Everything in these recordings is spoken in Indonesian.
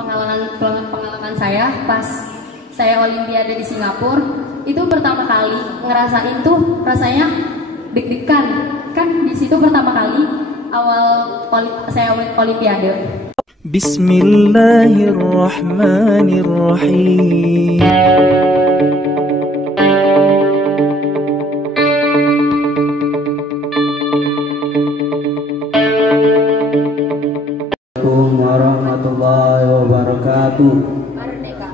pengalaman saya pas saya Olimpiade di Singapura, itu pertama kali ngerasain tuh rasanya deg-degan. Kan di situ pertama kali awal saya Olimpiade. Bismillahirrahmanirrahim. Assalamualaikum warahmatullahi wabarakatuh. Merdeka.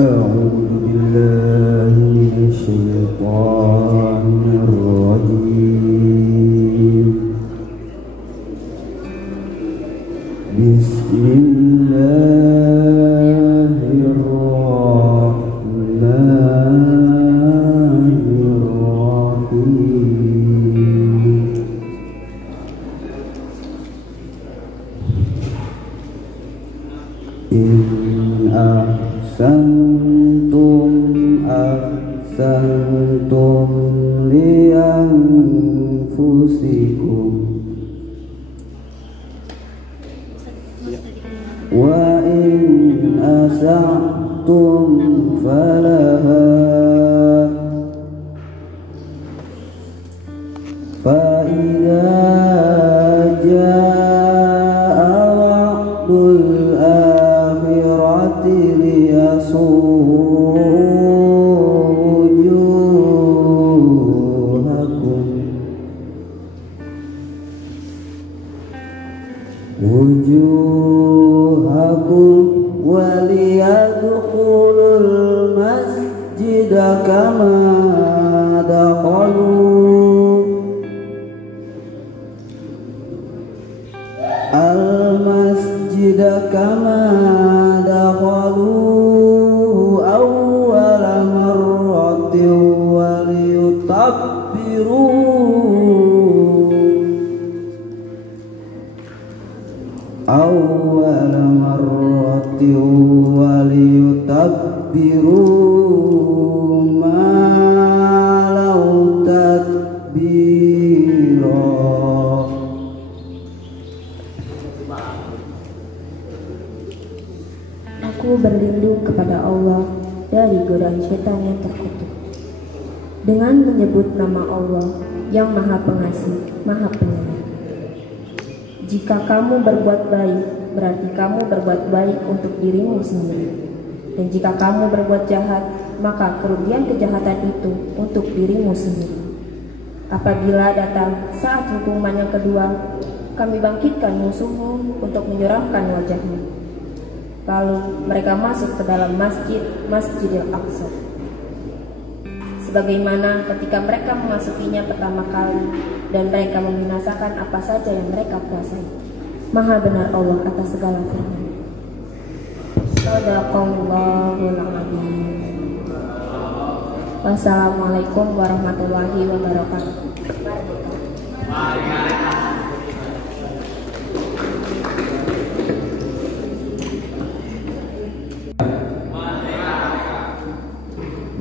A'udzu billahi minasyaitonir rajim. Ahsantum li anfusikum wa in asa'tum falaha fa idza jaa wa'dul akhirati wujuhakum waliyadkhulul masjida kama dakhalu al masjida kama dakhalu awwala marratin waliyutabbiru awwala marratin waliyutabbiru ma lau tadbira. Aku berlindung kepada Allah dari godaan syaitan yang terkutuk dengan menyebut nama Allah yang Maha Pengasih, Maha Penyayang. Jika kamu berbuat baik, berarti kamu berbuat baik untuk dirimu sendiri. Dan jika kamu berbuat jahat, maka kerugian kejahatan itu untuk dirimu sendiri. Apabila datang saat hukuman yang kedua, kami bangkitkan musuhmu untuk menyeramkan wajahmu. Lalu mereka masuk ke dalam Masjidil Aqsa. Sebagaimana ketika mereka memasukinya pertama kali dan mereka membinasakan apa saja yang mereka kuasai. Maha benar Allah atas segala firman. Shadaqallahul adzim. Wassalamualaikum warahmatullahi wabarakatuh.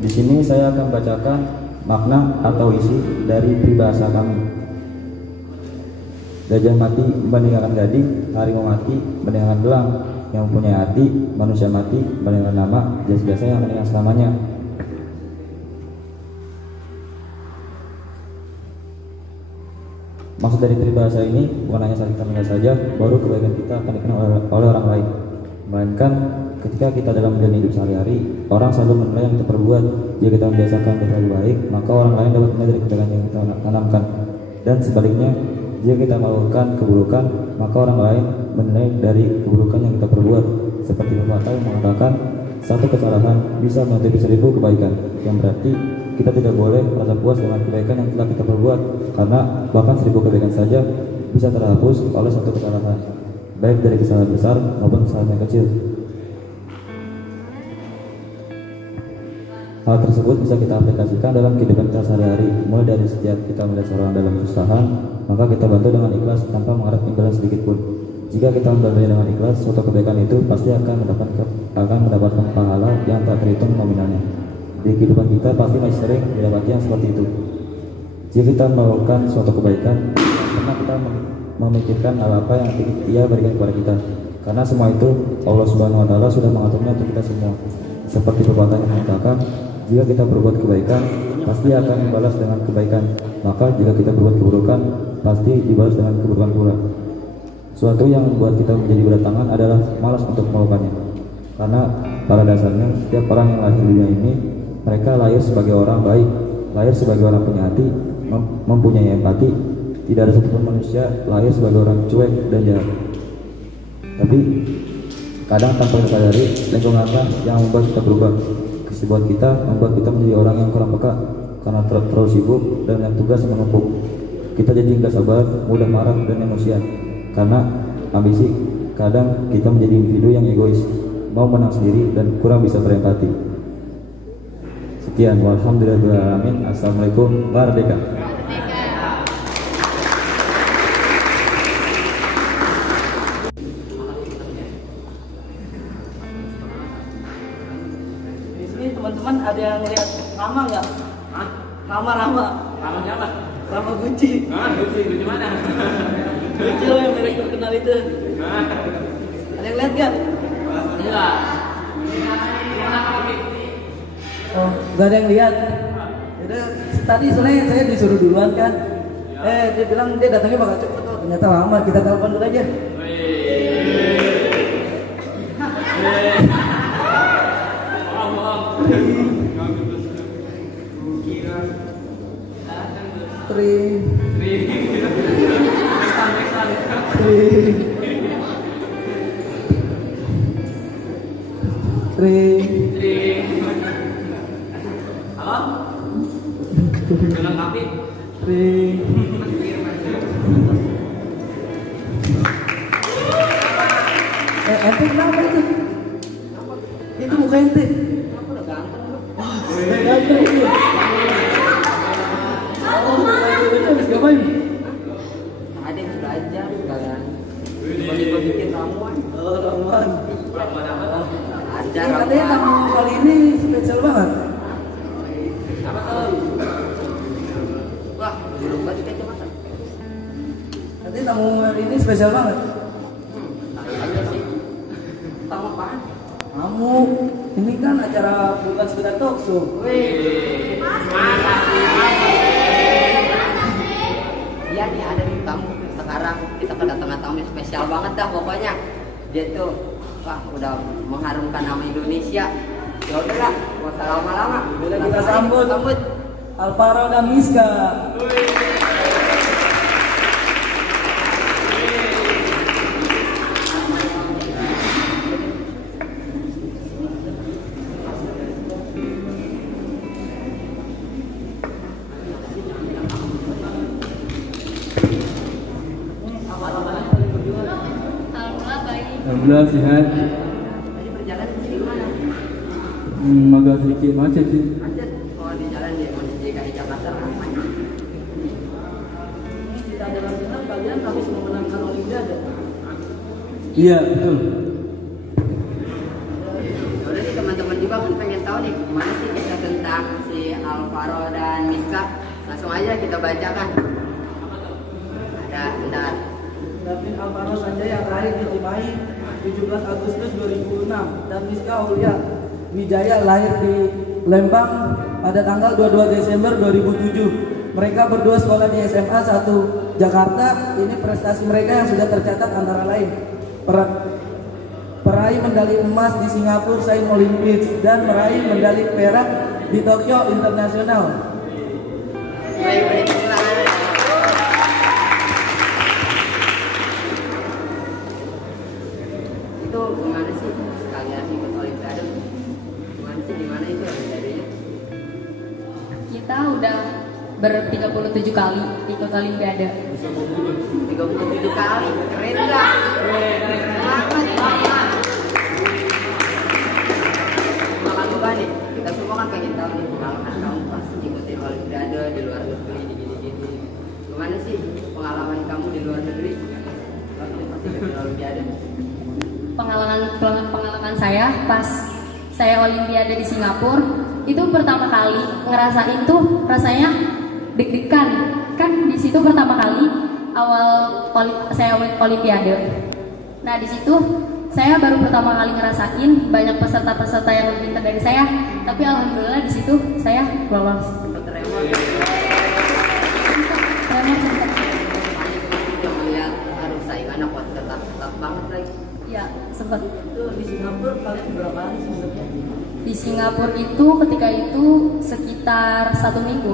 Di sini saya akan bacakan makna atau isi dari peribahasa kami. Gajah mati meninggalkan gading, harimau mati meninggalkan gelang, yang punya hati, manusia mati meninggalkan nama, jasa-jasa yang meninggal selamanya. Maksud dari peribahasa ini bukan hanya saat kita meninggal saja, baru kebaikan kita akan dikenal oleh orang lain, melainkan ketika kita dalam menjalani hidup sehari-hari, orang selalu menilai yang kita perbuat. Jika kita membiasakan berbuat baik, maka orang lain dapat menilai dari kebaikan yang kita tanamkan. Dan sebaliknya, jika kita melakukan keburukan, maka orang lain menilai dari keburukan yang kita perbuat. Seperti pepatah yang mengatakan, satu kesalahan bisa menutupi 1000 kebaikan, yang berarti kita tidak boleh merasa puas dengan kebaikan yang telah kita perbuat, karena bahkan 1000 kebaikan saja bisa terhapus oleh satu kesalahan, baik dari kesalahan besar maupun kesalahan yang kecil. Hal tersebut bisa kita aplikasikan dalam kehidupan kita sehari-hari. Mulai dari setiap kita melihat seorang dalam kesusahan, maka kita bantu dengan ikhlas tanpa mengharap imbalan sedikit pun. Jika kita membantunya dengan ikhlas, suatu kebaikan itu pasti akan mendapatkan pahala yang tak terhitung nominalnya. Di kehidupan kita pasti masih sering didapati yang seperti itu. Jika kita melakukan suatu kebaikan, karena kita memikirkan hal apa yang Dia berikan kepada kita. Karena semua itu Allah Subhanahu wa taala sudah mengaturnya untuk kita semua. Seperti perbuatan yang mengatakan, jika kita berbuat kebaikan, pasti akan membalas dengan kebaikan. Maka jika kita berbuat keburukan, pasti dibalas dengan keburukan pula. Suatu yang membuat kita menjadi berdatangan adalah malas untuk melakukannya. Karena pada dasarnya setiap orang yang lahir di dunia ini, mereka lahir sebagai orang baik, lahir sebagai orang punya hati, mempunyai empati. Tidak ada satupun manusia lahir sebagai orang cuek dan jahat. Tapi kadang tanpa kita sadari, lingkunganlah yang membuat kita berubah. Kesibukan kita membuat kita menjadi orang yang kurang peka karena terlalu sibuk dan yang tugas menumpuk. Kita jadi nggak sabar, mudah marah dan emosian karena ambisi. Kadang kita menjadi individu yang egois, mau menang sendiri dan kurang bisa berempati. Sekian, walhamdulillahirrahmanirrahim. Assalamualaikum, merdeka. Teman-teman ada yang lihat Rama nggak? Rama siapa? Rama Gucci. Gucci mana? Gucci loh yang merek terkenal itu. Ada yang lihat nggak? Enggak. Oh, nggak ada yang lihat. Jadi tadi soalnya saya disuruh duluan kan. Dia bilang dia datangnya bakal cepet. Oh, ternyata lama. Kita telepon dulu aja. Ente kenapa itu? Itu muka ente. Kenapa udah ganteng lu? Ganteng itu. Habis ngapain? Ada yang belajar kalian. Bikin ramuan. Oh, ramuan. Ajar. Katanya tamu kali ini spesial banget. Apa tuh? Wah, lupa di kacamata. Katanya tamu kali ini spesial banget. Aja sih. Tamu apaan? Tamu. Ini kan acara bukan sekedar talk show. Wih. Iya nih ada nih tamu. Sekarang kita kedatangan tamu yang spesial banget dah pokoknya. Dia tuh wah udah mengharumkan nama Indonesia. Ya udahlah, nggak usah lama-lama. Kita sambut Alvaro dan Miska. Alhamdulillah sehat. Tadi berjalan di mana? Agak sedikit macet sih. Macet. Oh di jalan di DKI Jakarta. Kita dengar kalian habis memenangkan Olimpiade. Iya betul. Ya udah nih teman-teman juga kan pengen tahu nih gimana sih kisah tentang si Alvaro dan Miska. Langsung aja kita bacakan. Ada bentar. David Alvaro Sanjaya yang lahir di Cimahi 17 Agustus 2006 dan Miska Aulia Wijaya lahir di Lembang pada tanggal 22 Desember 2007. Mereka berdua sekolah di SMA 1 Jakarta. Ini prestasi mereka yang sudah tercatat antara lain peraih medali emas di Singapura Sains Olympics dan meraih medali perak di Tokyo International. Itu gimana sih sekalian ikut Olimpiade? Gimana sih gimana itu Olimpiadenya? Kita udah ber-37 kali ikut Olimpiade. 37 kali, keren gak? Banget. Makan lupa nih, kita semua kan pengen tahu nih pengalaman kamu pas ikutin Olimpiade di luar negeri, di gini-gini. Gimana sih pengalaman kamu di luar negeri? Waktu pas ikutin Olimpiade. Pengalaman saya pas saya Olimpiade di Singapura itu pertama kali ngerasain tuh rasanya deg-degan. Kan di situ pertama kali awal saya olimpiade. Nah di situ saya baru pertama kali ngerasain banyak peserta-peserta yang lebih pintar dari saya. Tapi alhamdulillah di situ saya lolos. Ya, sempat. Di Singapura kalian berapa hari sebenarnya? Di Singapura itu ketika itu sekitar 1 minggu.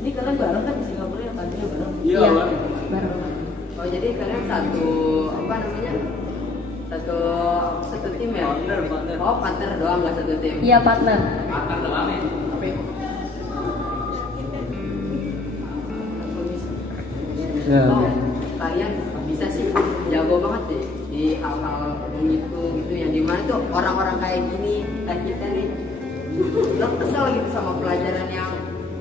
Ini kalian bareng kan di Singapura ya, tadinya bareng? Iya, bareng. Oh jadi kalian satu apa namanya? Satu tim ya? Oh partner doang nggak satu tim? Iya partner. Partner doang ya? Tapi Ya. oh, kalian bisa sih jago banget deh di hal-hal gitu yang dimana tuh orang-orang kayak gini kayak kita nih lo kesel gitu sama pelajaran yang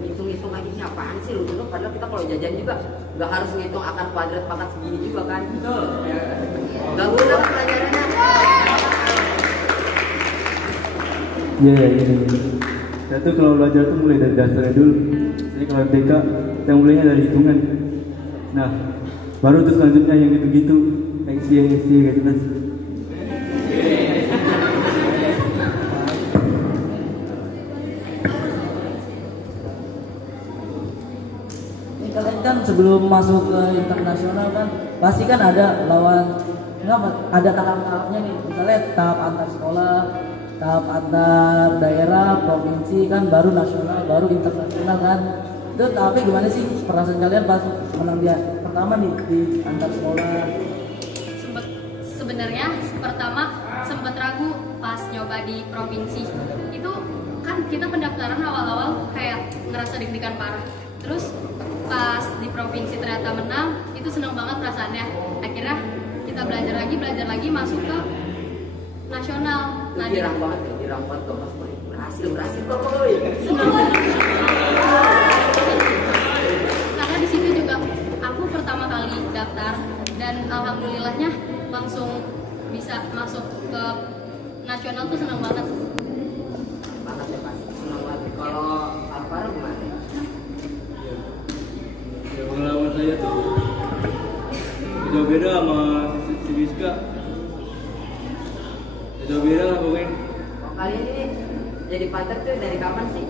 hitung-hitung kayak gini, apaan sih lu dulu, padahal kita kalau jajan juga nggak harus ngitung akar kuadrat pangkat segini juga kan. Betul. Nggak guna kan pelajarannya. Iya, ini. Saya tuh kalau belajar tuh mulai dari dasarnya dulu. Jadi kalau TK, saya mulainya dari hitungan. Nah, baru tuh selanjutnya yang gitu-gitu, XY gitu terus. Ini kalian kan sebelum masuk ke internasional kan pasti kan ada lawan, enggak ada tahap-tahapnya nih. Misalnya tahap antar sekolah, tahap antar daerah, provinsi kan, baru nasional, baru internasional kan. Itu tapi gimana sih perasaan kalian pas menang dia pertama nih di antar sekolah? Sebenarnya pertama sempat ragu pas nyoba di provinsi. Itu kan kita pendaftaran awal-awal kayak ngerasa deg-degan parah. Terus pas di provinsi ternyata menang, itu seneng banget perasaannya. Akhirnya kita belajar lagi masuk ke nasional. Nah, Dirang banget tuh pas berhasil kok. senang banget. Karena di situ juga aku pertama kali daftar dan alhamdulillahnya langsung bisa masuk ke nasional tuh senang banget. Banget ya pasti senang banget. Kalau Alvaro gimana? Ya, pengalaman saya tuh jauh beda sama si Rizka. Jauh beda lah pokoknya. Oh, kalian ini jadi partner tuh dari kapan sih?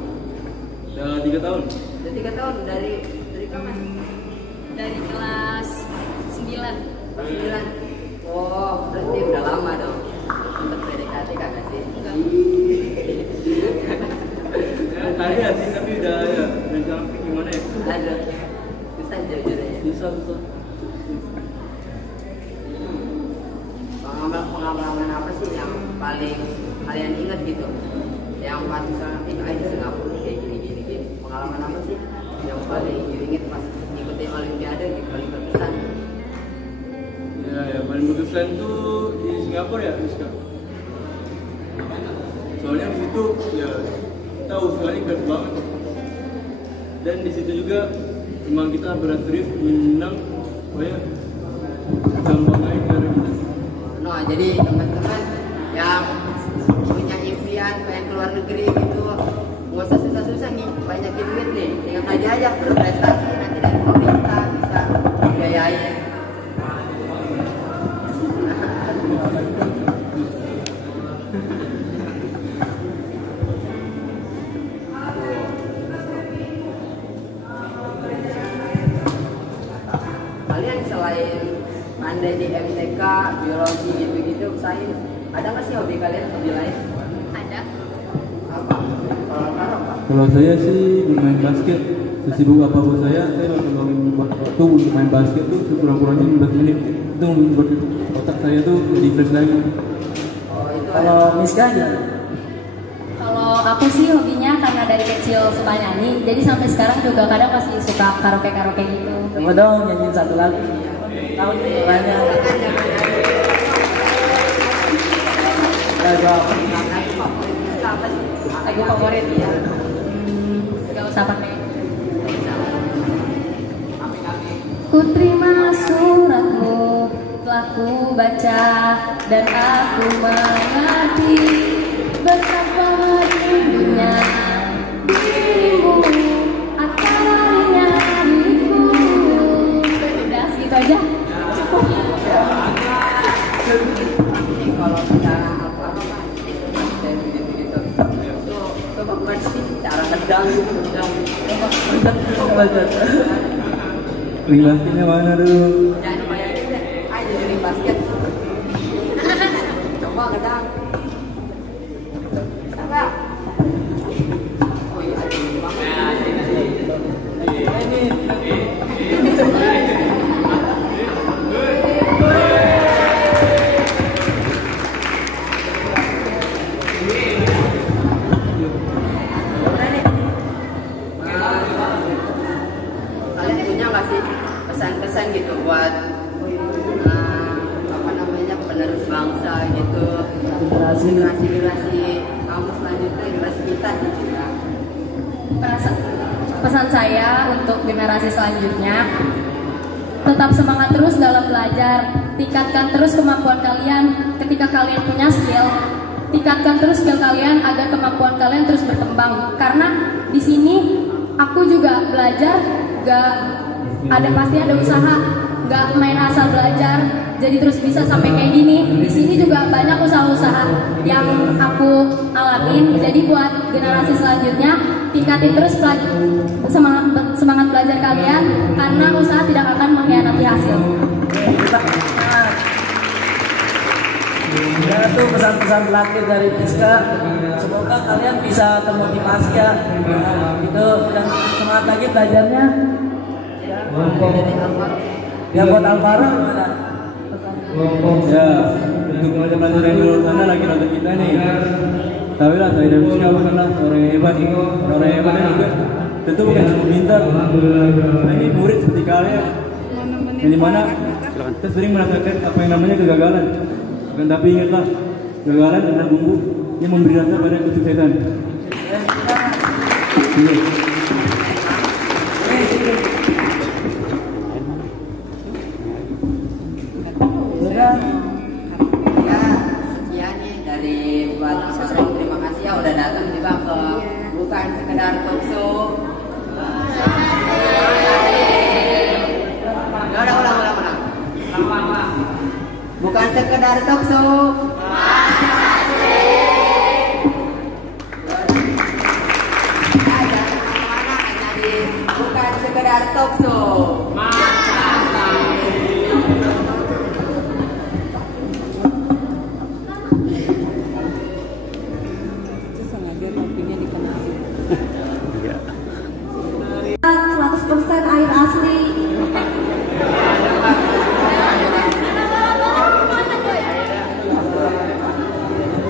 Udah 3 tahun. Udah 3 tahun dari kapan? Dari kelas 9. 9. Oh, berarti udah lama dong. Untuk PDKT kagak sih? Ya, ada sih tapi udah ya sampai gimana ya? Ada. Susah jujur aja. Susah. Pengalaman apa sih yang paling kalian ingat gitu? Yang pas misalnya di Singapura kayak gini. Pengalaman apa sih yang paling diingat pas ngikutin Olimpiade gitu, paling berkesan? Ya, yang paling berkesan tuh di Singapura ya, Rizka. Soalnya di situ ya tahu sekali keras banget. Dan di situ juga memang kita berat-berat menang, pokoknya gampang aja dari kita. Nah, jadi teman-teman yang punya impian pengen keluar negeri gitu, nggak usah susah-susah nih, banyakin duit nih, tinggal aja berprestasi, nanti dari pemerintah bisa biayain. Kalian selain pandai di MTK, biologi gitu-gitu, sains, ada nggak sih hobi kalian, hobi lain? Ada. Apa? Kalau apa? Kalau saya sih bermain basket, sesibuk apapun saya kalau buat waktu untuk main basket tuh sekurang-kurangnya 15 menit. Itu membuat otak saya tuh jadi fresh lagi. Oh, itu Kalau Miska ya? Kalau aku sih hobinya karena dari kecil suka nyanyi, jadi sampai sekarang juga kadang masih suka karaoke gitu. Coba dong nyanyiin satu lagu. Tahu nih lainnya. Lagu favorit ya. Gak usah pakai. Ku terima suratmu, telah ku baca dan aku mengerti betapa rindunya dirimu antara Link basketnya mana dulu? Jangan bayangin deh, ayo jadi basket. Coba kadang. Enggak. Oh iya, ini kalian punya nggak sih pesan-pesan gitu buat apa namanya penerus bangsa gitu, generasi kamu selanjutnya, generasi kita gitu ya. Pesan saya untuk generasi selanjutnya, tetap semangat terus dalam belajar, tingkatkan terus kemampuan kalian. Ketika kalian punya skill, tingkatkan terus skill kalian agar kemampuan kalian terus berkembang. Karena di sini aku juga belajar, pasti ada usaha, gak main asal belajar jadi terus bisa sampai kayak gini. Di sini juga banyak usaha-usaha yang aku alamin. Jadi buat generasi selanjutnya, tingkatin terus semangat belajar kalian, karena usaha tidak akan mengkhianati hasil. Ya, itu pesan-pesan terakhir dari Miska. Semoga kalian bisa termotivasi ya, gitu, dan semangat lagi belajarnya. Ya buat Alvaro gimana? Ya, untuk pelajar-pelajar yang di luar sana lagi nonton kita nih. Tapi lah, saya dan Miska bukanlah orang yang hebat. Orang yang hebatnya juga tentu bukan cuma pintar. Nah, ini murid seperti kalian. Yang dimana kita sering merasakan apa yang namanya kegagalan. Tapi ingatlah, kegagalan adalah bumbu yang memberi rasa pada kesuksesan. Ya, sekian nih dari buat Sosrom. Terima kasih ya udah datang juga ke bukan sekedar talk show. Ya udah ulang. Bukan sekedar talk show. Bukan sekedar talk show. Air asli.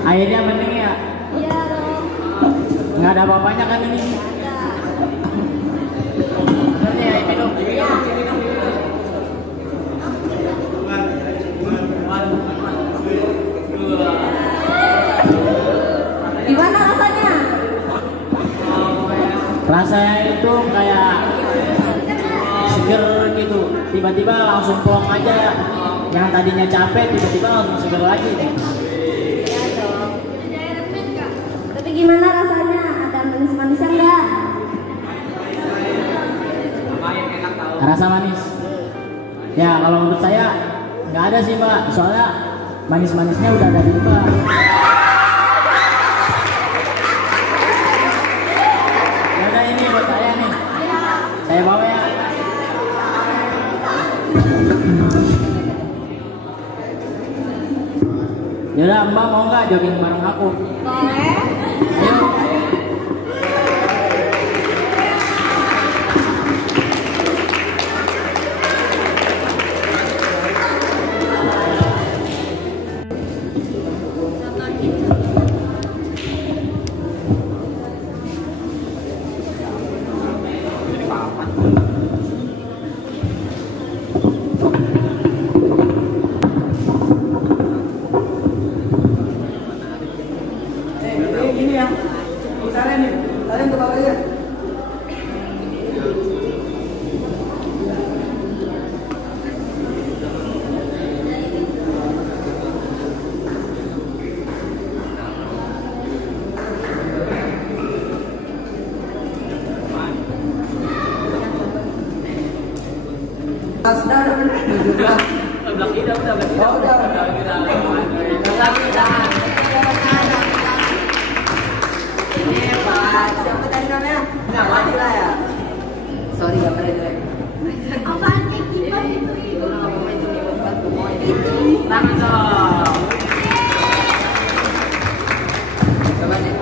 Airnya bening ya? Iya dong. Nggak ada apa-apanya kan ini? Gimana rasanya? Rasanya itu kayak seger gitu, tiba-tiba langsung plong aja. Yang tadinya capek tiba-tiba langsung seger lagi. Iya dong. Tapi gimana rasanya? Ada manis-manisnya enggak? Rasa manis. Ya kalau menurut saya nggak ada sih Mbak, soalnya manis-manisnya udah ada di Mbak. Yaudah ini buat saya nih, saya bawa ya. Yaudah Mbak mau nggak jogging bareng aku? Boleh. Ayo. Ini ya, misalnya nih, kalian ke bawah aja. Sudah, sorry ya Bre. Apaan sih kipas itu? Tangan dong. Coba deh.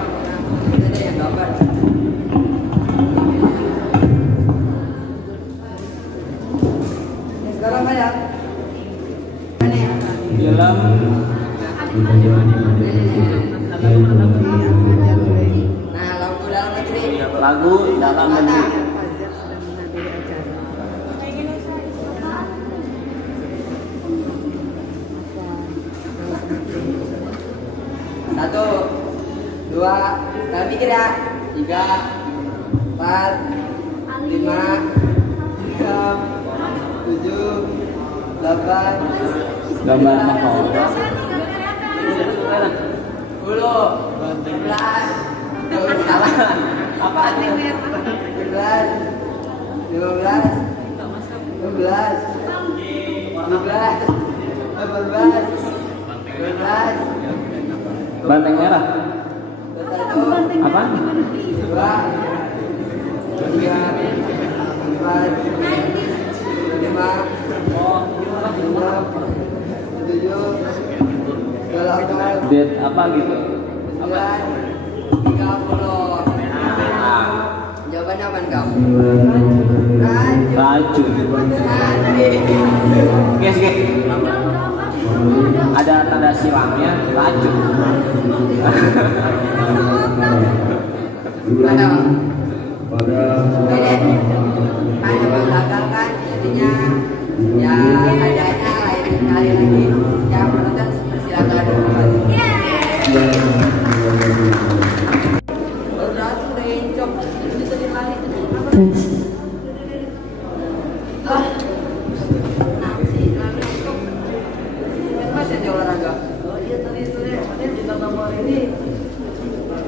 Itu deh yang gambar. Sekarang banyak. Mana ya? Film Nah, lagu dalam negeri. lagu dalam negeri. Satu, dua, dalam pikir ya. 3, 4, 5, 6, 7, 8, Gambar mahal. 10, 11, apa? 11, 12, 13, 14, 15, 16, Banteng merah. 21, Apa? 2, 3, 4, 5, 6, 7, 8, Date apa gitu? 9, 30. Jawabannya apa kamu? Racun. Guys, guys. Ada tanda silangnya racun. Mana? Hanya menggagalkan jadinya ya kayaknya lain kali lagi yang menonton persilakan kembali. Berarti rencok bisa dibalik. Masih di olahraga. Oh iya tadi sore ada kita tamu hari ini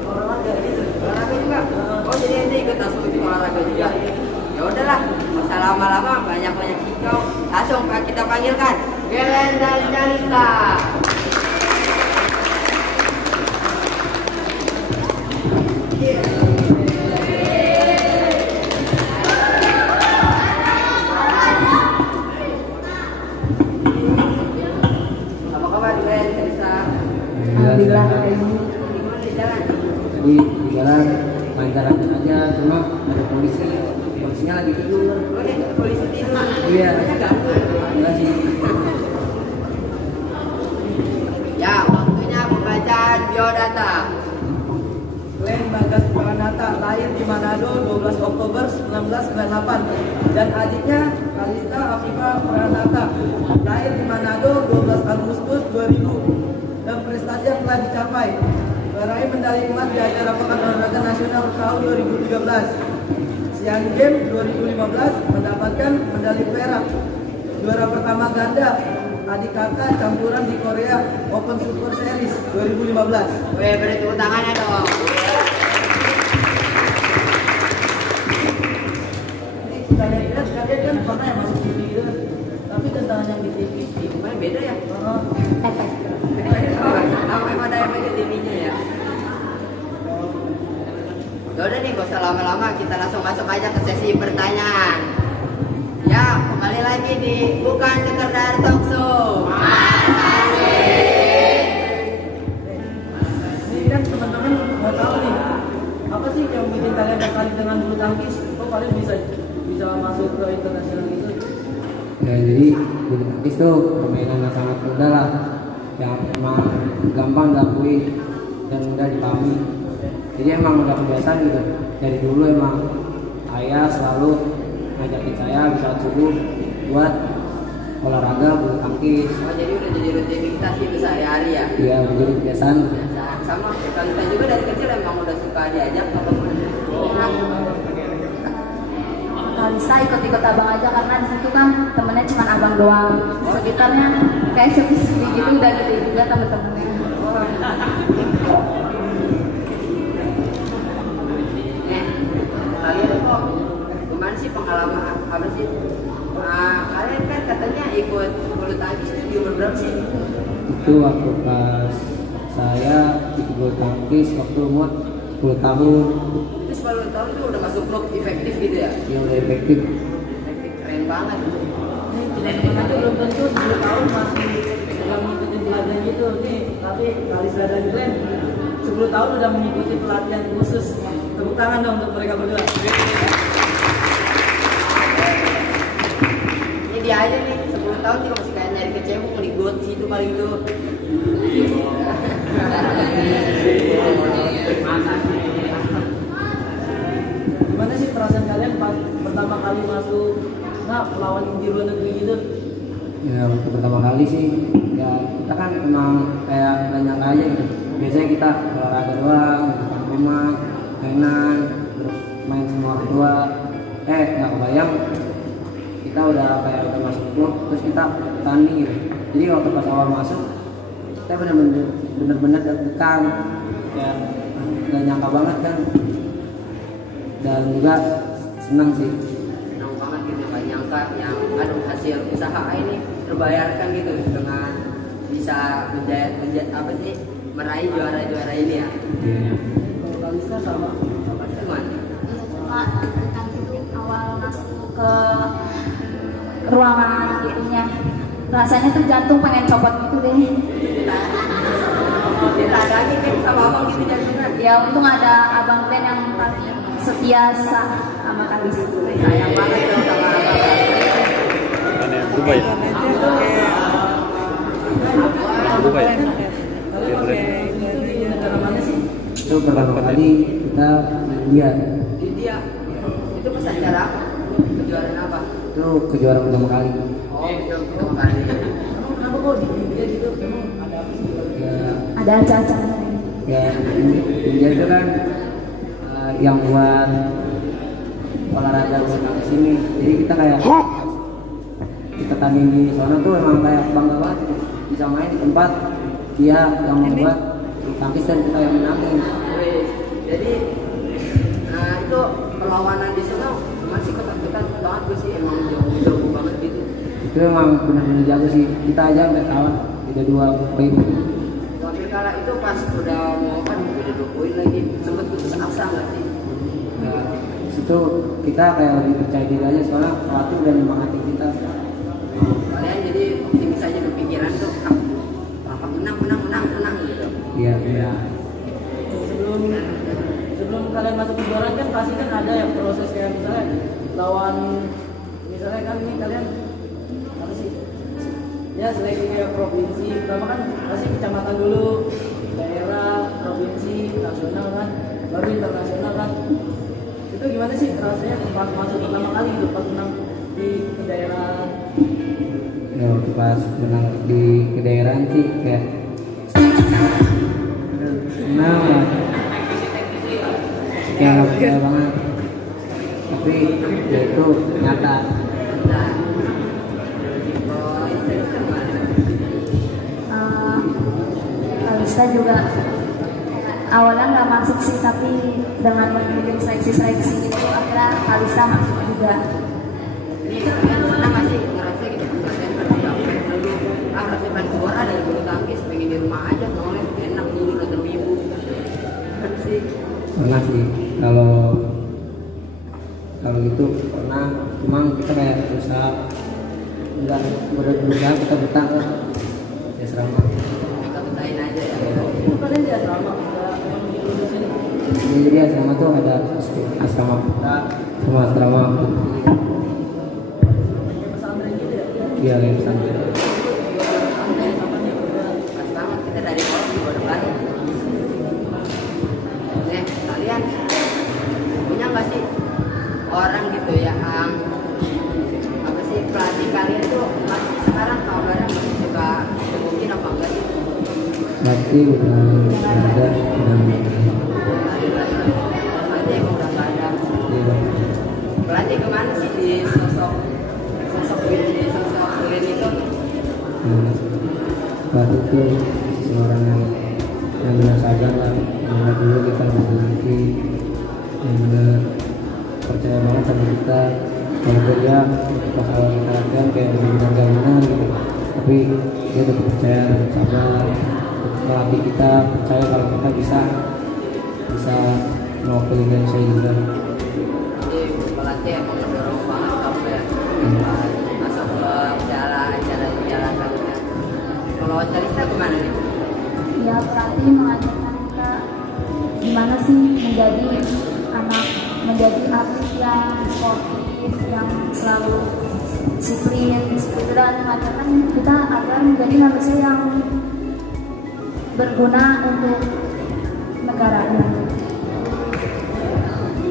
olahraga gitu. Olahraga juga. Oh jadi ente ikut langsung ikut olahraga juga. Ya udahlah, nggak usah lama-lama, banyak-banyak hijau. Langsung kita panggilkan Gelen dan Janita. Apa kabar Glen, Janita? Alhamdulillah. Gimana di jalan? Jadi di jalan lancar-lancar aja, cuma ada polisinya lagi tidur. Oh ini polisi tidur. Iya. Ganggu. Enggak sih. Ya, waktunya pembacaan biodata. Glenn Bagas Pranata lahir di Manado 12 Oktober 1998 dan adiknya Kalista Afifa Pranata lahir di Manado 12 Agustus 2000 dan prestasi yang telah dicapai meraih medali emas di acara Pekan Olahraga Nasional tahun 2013, Asian Games 2015 mendapatkan medali perak, juara pertama ganda adik kakak campuran di Korea Open Super Series 2015. Weh, beri tepuk tangannya dong. Kalian kan pernah yang masuk TV gitu, tapi tentang yang di TV Gimana beda ya? oh, Apa emang ada yang pakai TV-nya ya? Udah nih, gak usah lama-lama, kita langsung masuk aja ke sesi pertanyaan. Ya, kembali lagi di Bukan Sekedar Talk Show. ini kan teman-teman mau tahu nih, apa sih yang bikin kalian tertarik dengan bulu tangkis? Kok kalian bisa masuk ke internasional itu? Ya jadi bulu tangkis tuh permainan yang sangat mudah lah, yang emang gampang dilakuin dan mudah dipahami. Jadi emang udah kebiasaan gitu. Dari dulu emang ayah selalu ngajakin saya bisa subuh buat olahraga bulu tangkis. Oh, jadi udah jadi rutinitas gitu sehari-hari ya? Iya, jadi kebiasaan. Sama, Kalista juga dari kecil emang udah suka diajak ke Kalista ikut-ikut abang aja karena di situ kan temennya cuma abang doang. Sekitarnya kayak sepi-sepi gitu, udah gede juga temen-temennya. Kalian kok gimana sih pengalaman apa sih? Kalian kan katanya ikut bulu tangkis itu di umur berapa sih? Itu waktu pas saya ikut bulu tangkis waktu umur 10 tahun. Terus kalau tahun tuh udah masuk klub efektif gitu ya? Iya udah efektif. Efektif, keren banget. Ini teman-teman aja belum tentu 10 tahun masih nggak ngikutin pelatihan gitu nih, tapi Kalista dan Glenn 10 tahun udah mengikuti pelatihan khusus. Tepuk tangan dong untuk mereka berdua. Ini dia aja nih, 10 tahun juga masih kayak nyari kecebong di got situ paling tuh. Gimana sih perasaan kalian pas pertama kali masuk lawan di luar negeri gitu? Ya waktu pertama kali sih ya kita kan emang kayak nggak nyangka aja gitu. Biasanya kita olahraga doang, makan rumah, mainan, main sama orang tua. Nggak kebayang kita udah kayak udah masuk klub terus kita tanding gitu. Jadi waktu pas awal masuk kita bener-bener deg-degan, ya nggak nyangka banget kan. Dan juga senang sih. Senang banget gitu, gak nyangka yang aduh hasil usaha ini terbayarkan gitu dengan bisa apa sih meraih juara-juara ini ya. Kalau Kalista sama Gimana? Cuma deg-degan gitu awal masuk ke ruangan gitunya. Rasanya tuh jantung pengen copot gitu deh. Kita lagi kan sama abang gitu jantungan. Ya untung ada abang Ben yang paling setia sama Kalista. Sayang banget dong sama abang. Dubai. Dubai. negara mana sih? Itu pertama kali kita lihat India. Itu pas acara apa? Kejuaraan apa? itu kejuaraan pertama kali. Oh, itu pertama kali. Emang kenapa kok di India gitu? Emang ada apa sih? Ya, Ada acara-acara. ya India itu kan yang buat olahraga buat ke sini. Jadi kita kayak kita tanding di sana tuh emang kayak bangga banget gitu. Bisa main di tempat dia yang membuat tangkis dan kita yang menangin. Jadi itu perlawanan di sana masih ketat-ketat banget gue sih, emang jago banget gitu. Itu emang benar-benar jago sih. Kita aja nggak kalah, beda 2 poin. Tapi kala itu pas udah mau kan udah 2 poin lagi, sempet putus asa nggak sih? Nah, situ kita kayak lebih percaya diri aja soalnya pelatih udah nyemangatin kita. Kalian jadi optimis aja kepikiran tuh, menang gitu. Iya, iya. Sebelum kalian masuk kejuaraan kan pasti kan ada yang proses kayak misalnya lawan misalnya kan ini kalian apa sih ya seleksi kayak provinsi pertama kan pasti kecamatan dulu, daerah, provinsi, nasional kan, baru internasional kan. Itu gimana sih rasanya pas masuk pertama kali gitu pas menang di daerah? Ya waktu pas menang di kedaerahan sih kayak senang banget. Kayak nggak percaya banget. Tapi ya itu nyata. Kalista juga awalnya nggak masuk sih, tapi dengan mengikuti seleksi gitu akhirnya Kalista masuk juga. Ini kalian pernah nggak sih ngerasa gitu pas latihan bersiapin dulu rasanya pengen juara dari bulu tangkis, pengen di rumah aja noleh enak dulu nonton ibu kan sih. Pernah sih kalau gitu pernah, cuma kita kayak berusaha nggak berusaha kita betah lah ya serama Kita betahin aja ya. Itu kalian di asrama nggak yang di sini? jadi asrama tuh ada asrama putra sama asrama putri. Pesantren gitu ya? Iya kayak pesantren. Pas banget kita dari bawah juga udah balik. Kalian punya nggak sih orang gitu ya apa sih pelatih kalian tuh masih sekarang kabarnya masih suka mungkin apa enggak sih? Berarti udah ada Pelatih emang udah nggak ada. iya. Pelatih kemana sih di sosok Glenn itu? Berarti itu seseorang yang benar sadar lah, yang dulu kita memiliki, yang benar percaya banget sama kita. Kalau dia pas awal kita latihan kayak benar gak benar gitu, tapi dia tetap percaya dan sabar. Pelatih kita percaya kalau kita bisa mewakili Indonesia juga. Jadi pelatih emang mendorong banget kamu ya. Masuk ke jalan kamu. Kalau Calista gimana nih? Ya pelatih mengajarkan kita gimana sih menjadi atlet yang sportif, yang selalu disiplin, dan mengajarkan kita agar menjadi manusia yang berguna untuk negaranya.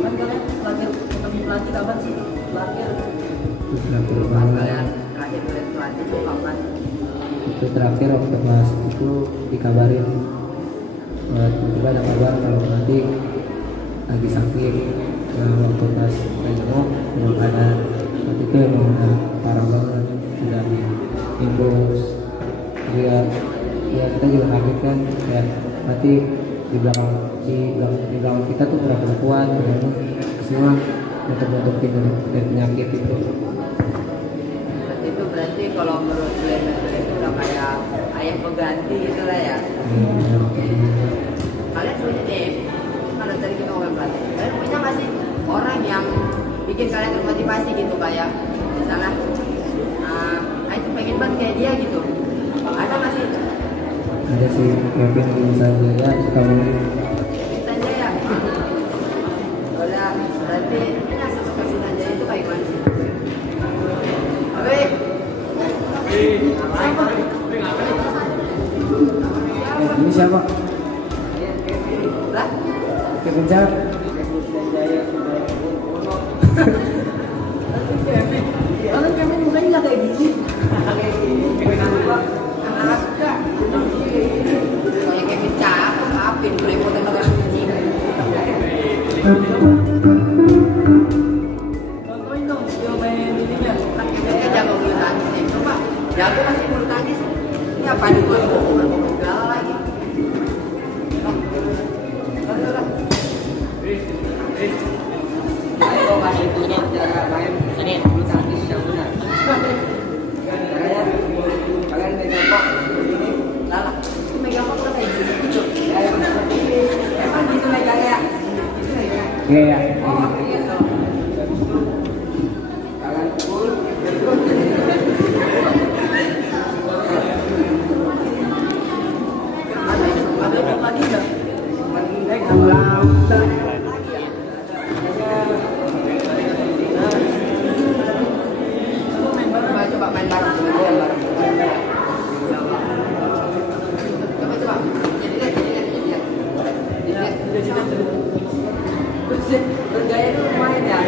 Kan kalian pelatih kapan sih? Terakhir Terakhir Pas kalian terakhir boleh pelatih itu kapan? itu terakhir waktu kelas itu dikabarin tiba-tiba ada kabar kalau nanti lagi sakit. Nah, waktu pas nengok belum ada, waktu itu emang udah parah banget, sudah diimbus. Ya kita juga kaget kan, kayak berarti di belakang kita tuh berapa kuat, semua untuk dari penyakit itu. Itu berarti kalau menurut kalian itu udah kayak ayah pengganti gitu lah ya. Kalian punya nih, kalau tadi kita ngomong pelatih, kalian punya nggak sih orang yang bikin kalian termotivasi gitu, kayak misalnya itu pengen banget kayak dia gitu, ada nggak sih? Ada sih, Kevin misalnya ya suka banget. Saja ya. Udah, berarti punya sesuatu saja itu kayak gimana sih? Ini siapa? Lah, Kevin siapa? kan Kevin mukanya nggak kayak gini. kayak Kevin cakep, apin repot sama kucing. Contohin dong skill main ininya. Kan Kevinnya jago bulu tangkis nih, coba jago masih bulu tangkis. Ini apa nih gue segala lagi. Ayo kasih punya cara main sini bulu tangkis yang benar. Kalian megang box ini, lala. Itu megang box udah kayak gitu. Emang gitu megangnya? Iya. Oh iya dong. Kalian full. Ada lagi nggak? Coba main bareng, coba. Jadi lihat. Bergaya itu lumayan ya.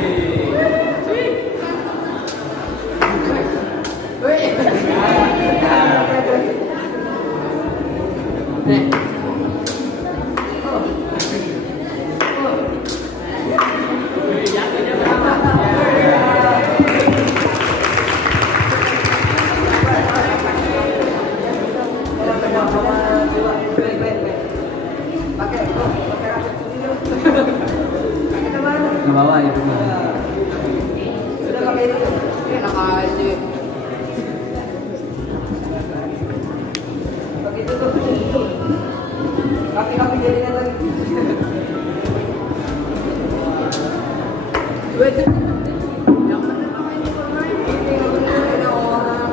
Ke bawah ya. Udah kali itu enak aja. Begitu tuh. Kaki jadinya lagi. Wait. Yang mana namanya pemain ini ada orang.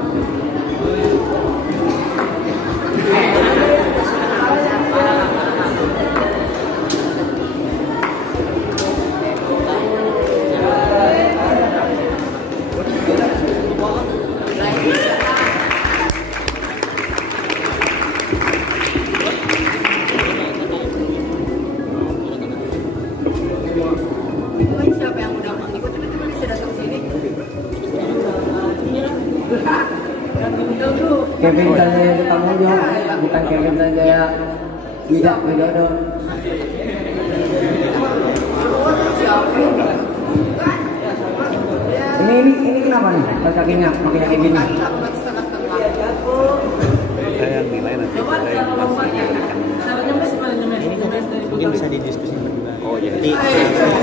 Siapa yang udah ikut teman-teman bisa datang sini? Kevin Sanjaya kamu dong, bukan Kevin Sanjaya Widodo. Ini kenapa nih? Pas kakinya pakai kayak gini. Saya yang nilai nanti saya yang mungkin bisa didiskusikan berdua. Oh jadi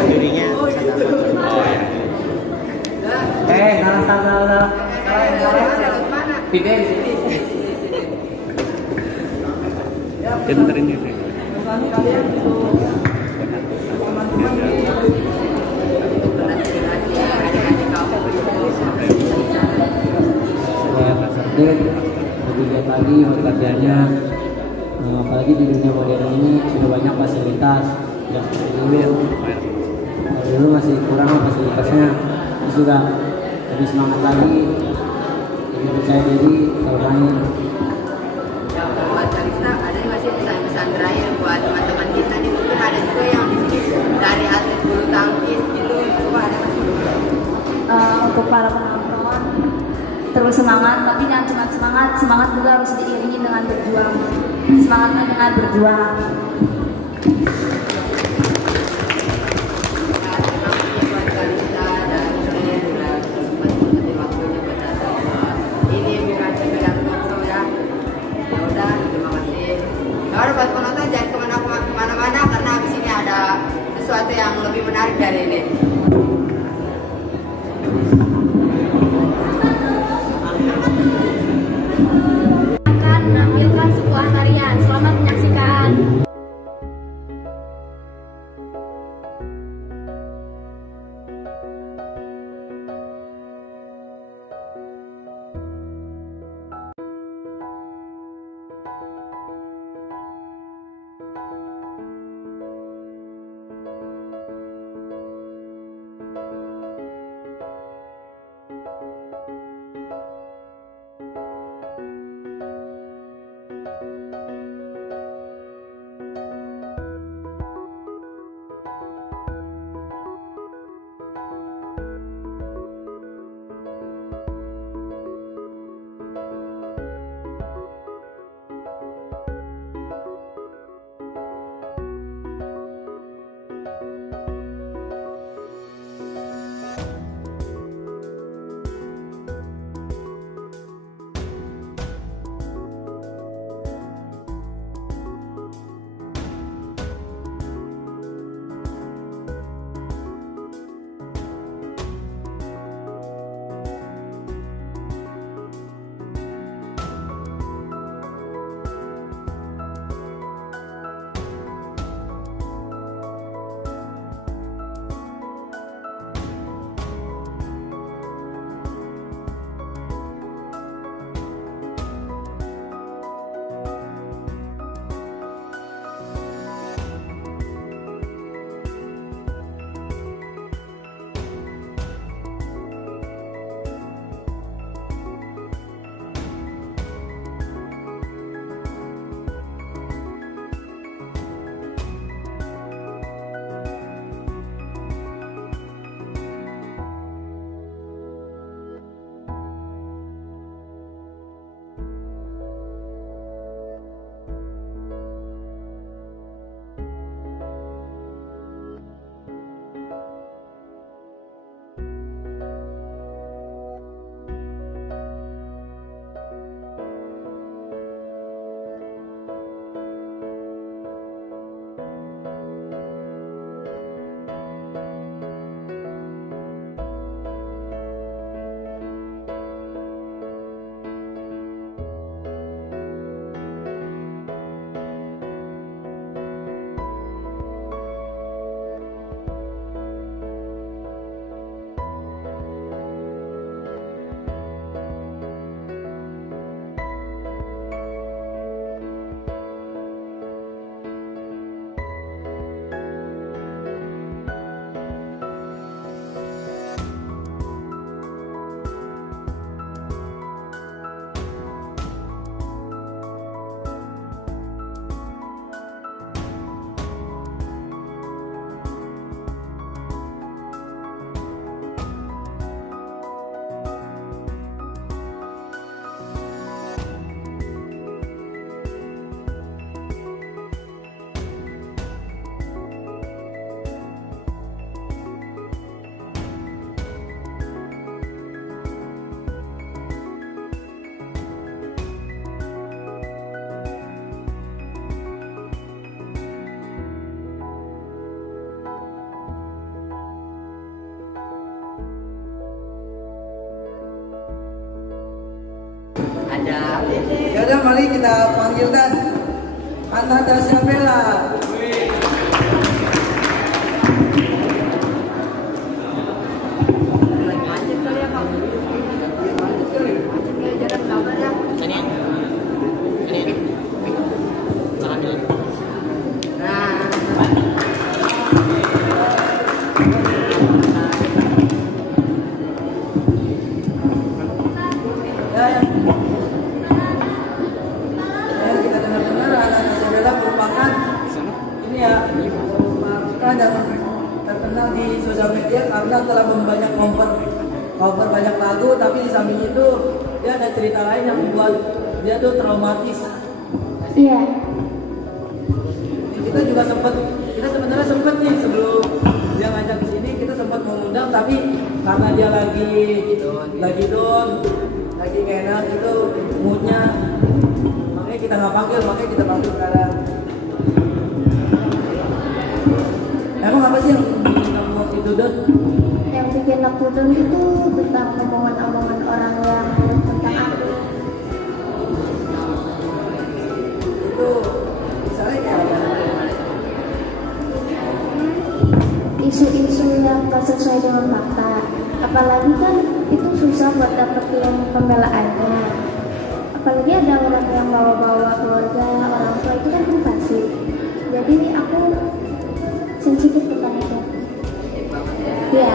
jurinya oh ya. Salah. Fidel. Dia bentar ini. lebih giat lagi latihannya. Apalagi di dunia modern ini sudah banyak fasilitas yang seperti dulu. Kalau dulu masih kurang fasilitasnya, terus juga lebih semangat lagi, lebih percaya diri kalau main. Ya, buat Kalista, ada nggak sih pesan-pesan terakhir buat teman-teman kita nih? Mungkin ada juga yang di sini dari atlet bulu tangkis gitu, coba ada nggak sih? Untuk para penonton, terus semangat, tapi jangan cuma semangat, semangat juga harus diiringi dengan berjuang. Semangatnya dengan berjuang. Buat penonton jangan kemana-mana karena di sini ada sesuatu yang lebih menarik dari ini. Akan menampilkan sebuah tarian. Selamat menyaksikan. Yaudah, mari kita panggilkan Anastasia Bella. Ya, yang kita dengar-dengar anak Isabella merupakan ini ya, merupakan yang terkenal di sosial media karena telah membanyak cover banyak lagu, tapi di samping itu dia ada cerita lain yang membuat dia tuh traumatis. Iya. Kita juga kita sebenarnya sempat nih sebelum dia ngajak ke sini kita sempat mengundang, tapi karena dia lagi down, lagi gak enak itu moodnya, makanya kita nggak panggil, makanya kita panggil sekarang. Emang apa sih yang bikin kamu waktu itu Don? Yang bikin aku down itu tentang omongan-omongan orang yang tentang aku. Itu misalnya kayak apa? Isu-isu yang tak sesuai dengan fakta. Apalagi kan itu susah buat dapetin pembelaannya. Apalagi ada orang yang bawa-bawa keluarga, orang tua itu kan privasi. Jadi aku sensitif tentang itu. Iya.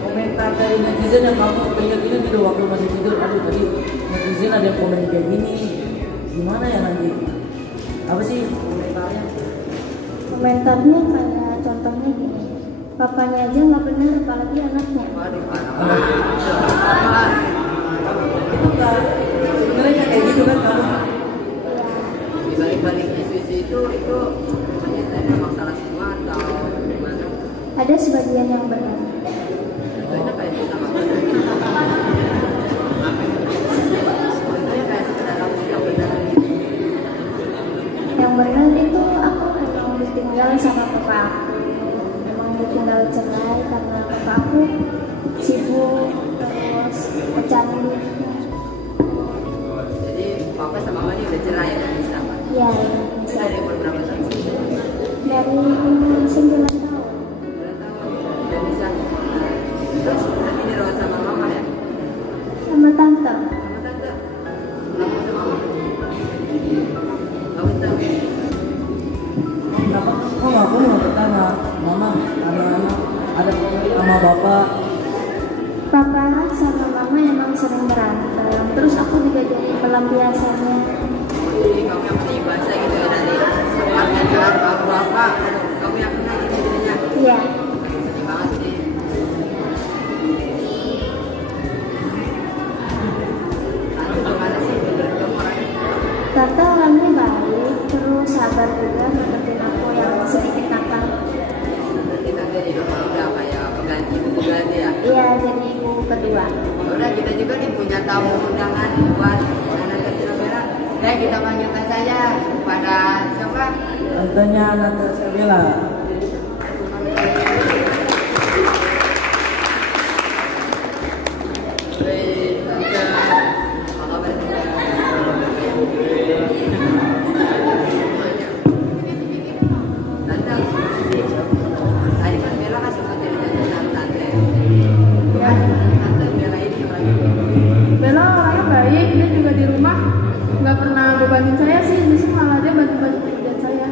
Komentar dari netizen yang kamu ingat ini gitu waktu masih tidur, aduh tadi netizen ada yang komen kayak gini, gimana ya nanti? Apa sih komentarnya? Komentarnya kayak contohnya gini, papanya aja nggak benar, apalagi anaknya. Itu enggak, sebenarnya kayak gitu kan kamu? Di balik-balik isu-isu itu hanya masalah semua atau gimana? Ada sebagian yang benar. Contohnya kayak kita makan. Contohnya kayak sekedar apa sih yang benar? Yang benar itu aku memang ditinggal sama papa aku. Memang ditinggal cerai karena papa aku sibuk terus pecandu. Jadi papa sama mama ini udah cerai ya bisa Pak? Iya. Itu dari umur berapa tahun sih? Dari umur 9 tahun. 9 tahun udah bisa. Terus nanti dirawat sama mama ya? Sama tante. Sama tante? Kamu sama mama? Kamu tahu? Kenapa kok aku mau bertanya, mama, anak-anak ada konflik sama bapak? Papa sama mama emang sering berantem. Terus aku juga jadi pelampiasannya. Jadi kamu yang punya bahasa gitu ya dari keluarga jalan bapak, kamu yang kena gitu jadinya. Iya. Sedih banget sih. Tante gimana sih menurut kamu orangnya? Tante orangnya baik, terus sabar juga ngertiin aku yang sedikit nakal. Berarti tante juga udah kayak pengganti ya? Iya, jadi ibu kedua. Udah kita juga nih punya tamu undangan buat anak kecil merah. Ya kita panggilkan saja kepada siapa? Tantenya Nata Isabella. Tante, apa kabar? Tante, tadi kan Bella kan sempat cerita tentang tante. Ya, tante Bella ini orangnya. Bella orangnya baik, dia juga di rumah nggak pernah bebanin saya sih, justru malah dia bantu-bantu kerjaan saya.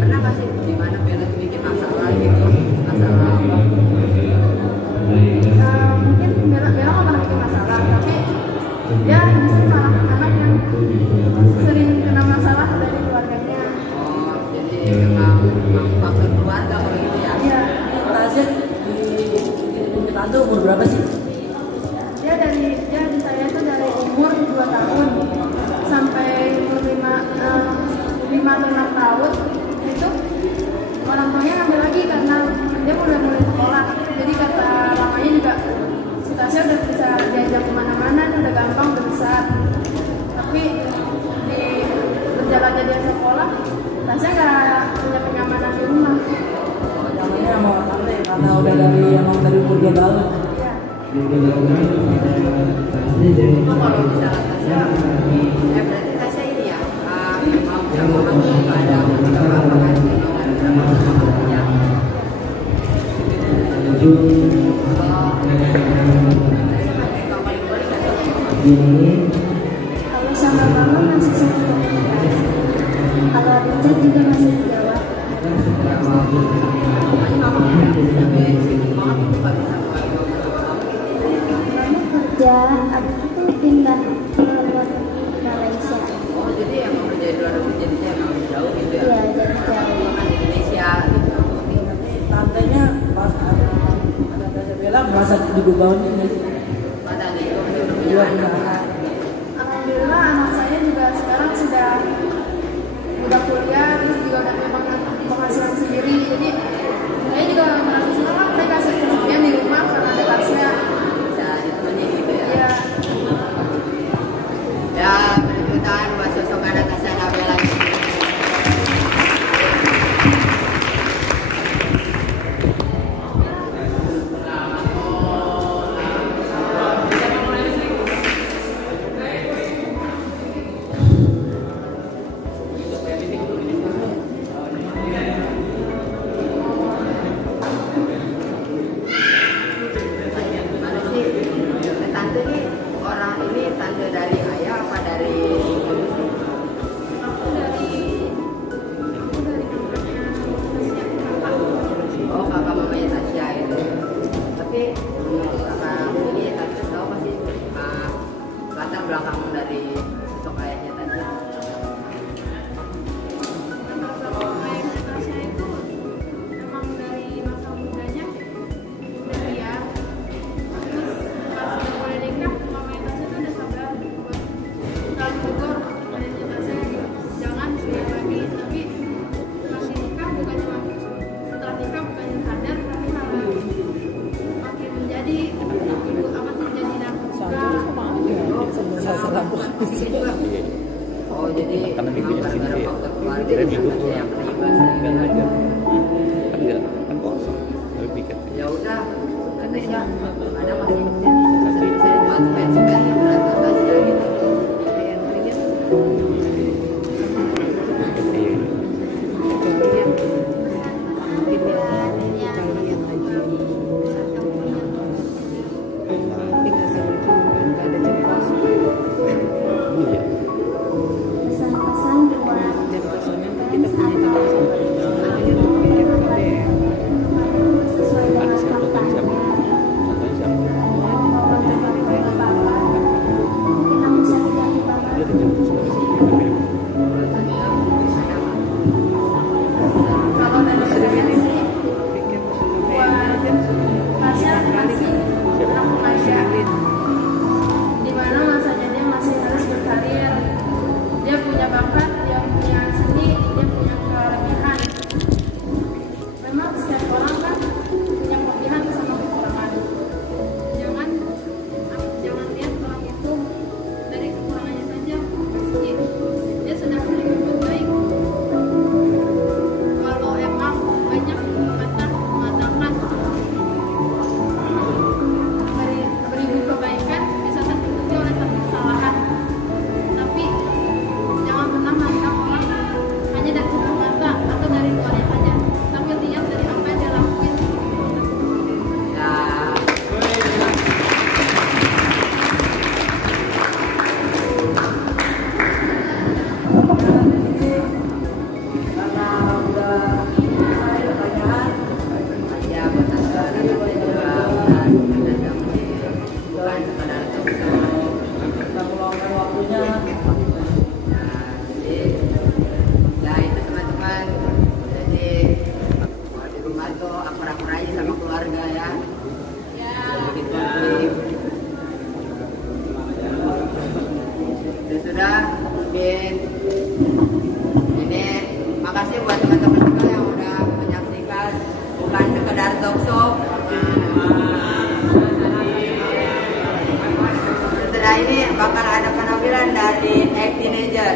Pernah nggak sih di mana Bella tuh bikin masalah gitu, masalah apa? Mungkin Bella nggak pernah bikin masalah, tapi dia justru salah anak yang sering kena masalah dari keluarganya. Oh, jadi memang faktor keluarga kalau gitu ya? Iya. Tasya di tante umur berapa sih? Dia di saya itu dari umur 2 tahun sampai umur 5 atau 6 tahun itu orang tuanya ngambil lagi karena dia mulai sekolah. Jadi kata mamanya juga si Tasya udah bisa diajak kemana-mana, udah gampang, udah bisa. Tapi di berjalannya dia sekolah, Tasya nggak punya kenyamanan di rumah. Namanya sama tante karena udah dari umur 2 tahun. Cuma kalau misalnya Tasya, berarti Tasya ini ya, mau sama kamu nggak ada apa-apa kan? Sama ya. Kalau sama mama masih satu komunikasi. Kalau ada chat juga masih dijawab. Mama habis itu pindah ke luar negeri Malaysia. Oh jadi emang udah jadi luar negeri jadinya emang jauh gitu ya? Iya, jadi jauh. Kan Indonesia gitu. Tantenya pas ada Tante Bella merasa dibebani nggak sih? Masa ada itu udah punya Iya, anak. iya. Alhamdulillah anak saya juga sekarang sudah kuliah, terus juga udah punya penghasilan sendiri. Jadi saya juga merasa senang lah mereka kesepian di rumah karena ada kelasnya. Bisa ditemani gitu ya? Iya. Ya, berikutan buat sosok anak Tasya Nabila. Mana sih? Tante nih, orang ini tante dari ayah apa dari ibu sih? Aku dari kakak. Oh, kakak mamanya Tasya itu. Tapi kakak ini Tasya tahu pasti latar belakang dari sosok ayahnya Tasya. Kalau kayak Tasya itu emang dari masa mudanya udah dia. Terus pas udah mulai nikah, mamanya Tasya tuh udah sadar buat selalu tegur adanya Tasya jangan selingkuh lagi. Tapi pas nikah bukan cuma setelah nikah bukan sadar tapi malah makin menjadi ibu apa sih jadi nafkah. Oh, jadi memang gara-gara faktor keluarga itu Tasya yang terlibat. Ya udah, katanya ada masih saya buat fans berat Tasya gitu. Pesan-pesan buat sesuai dengan faktanya. Mungkin aku sakit hati banget. Kalau dari saya sih buat Tasya masih anak Tasya di mana masanya dia masih harus berkarir, dia punya bakat, dia punya seni, dia punya kelebihan. Memang setiap orang kan punya kelebihan sama kekurangan. Jangan lihat orang itu dari kekurangannya saja, pasti dia sudah sering berbuat baik. Kalau emang banyak kata mengatakan beribu kebaikan bisa tertutupi oleh satu kesalahan, tapi jangan pernah memandang orang hanya dari sudut mata atau dari luarnya saja, tapi lihat dari apa yang dia lakuin. Ya, Karena udah selesai pertanyaan, ya buat Tasya dan Tasya juga udah datang di bukan sekedar talkshow. kita meluangkan waktunya. Nah, jadi ya itu teman-teman. Jadi kalau di rumah tuh akur-akur aja sama keluarga ya. Bikin konflik. Ya sudah, mungkin ini makasih buat teman-teman juga yang udah menyaksikan bukan sekedar talkshow. Setelah ini bakal ada penampilan dari Egg Teenager.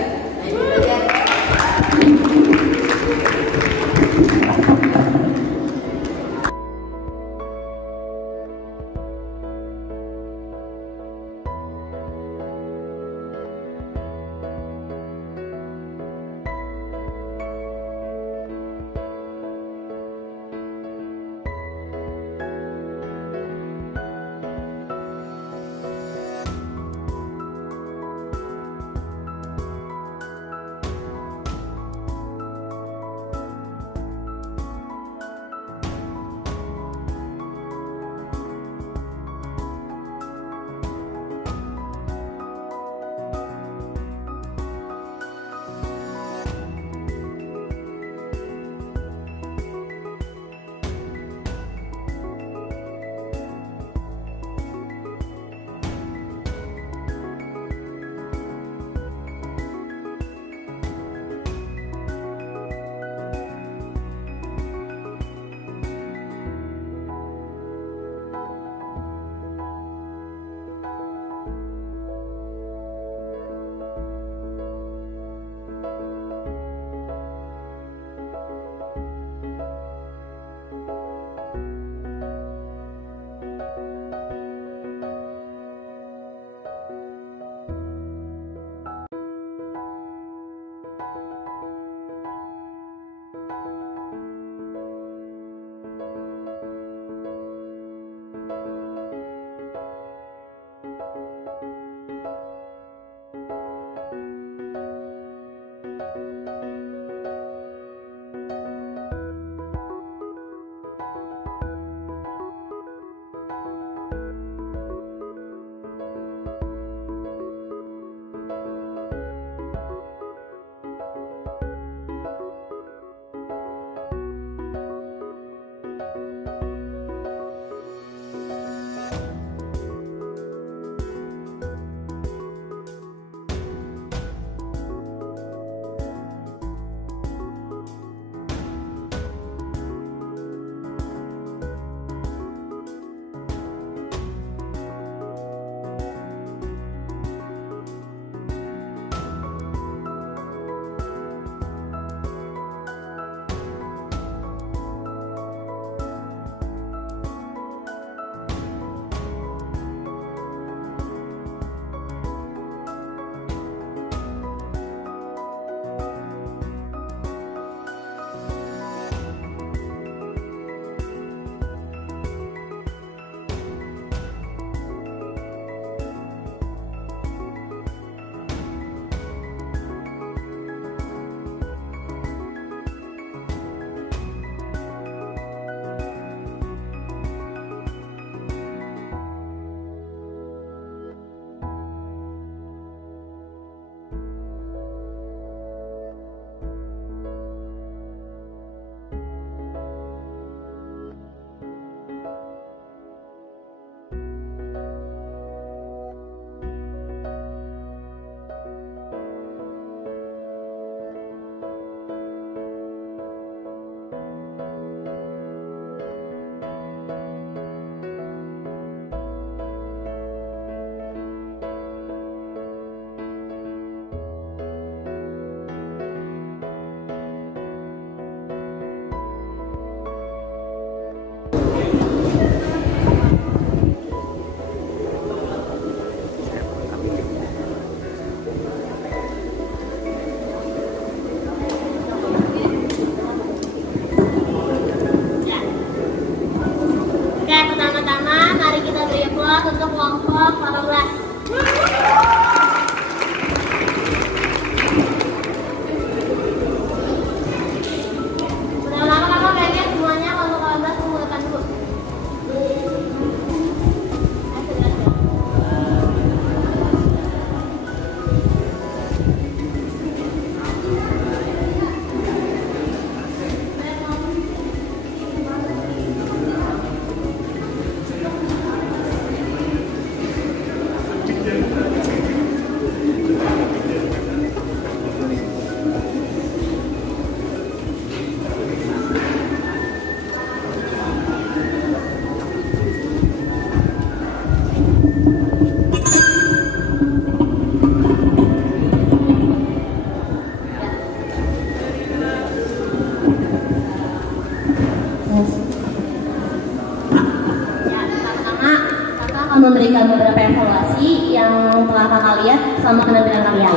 memberikan beberapa evaluasi yang telah kakak lihat selama penampilan kalian.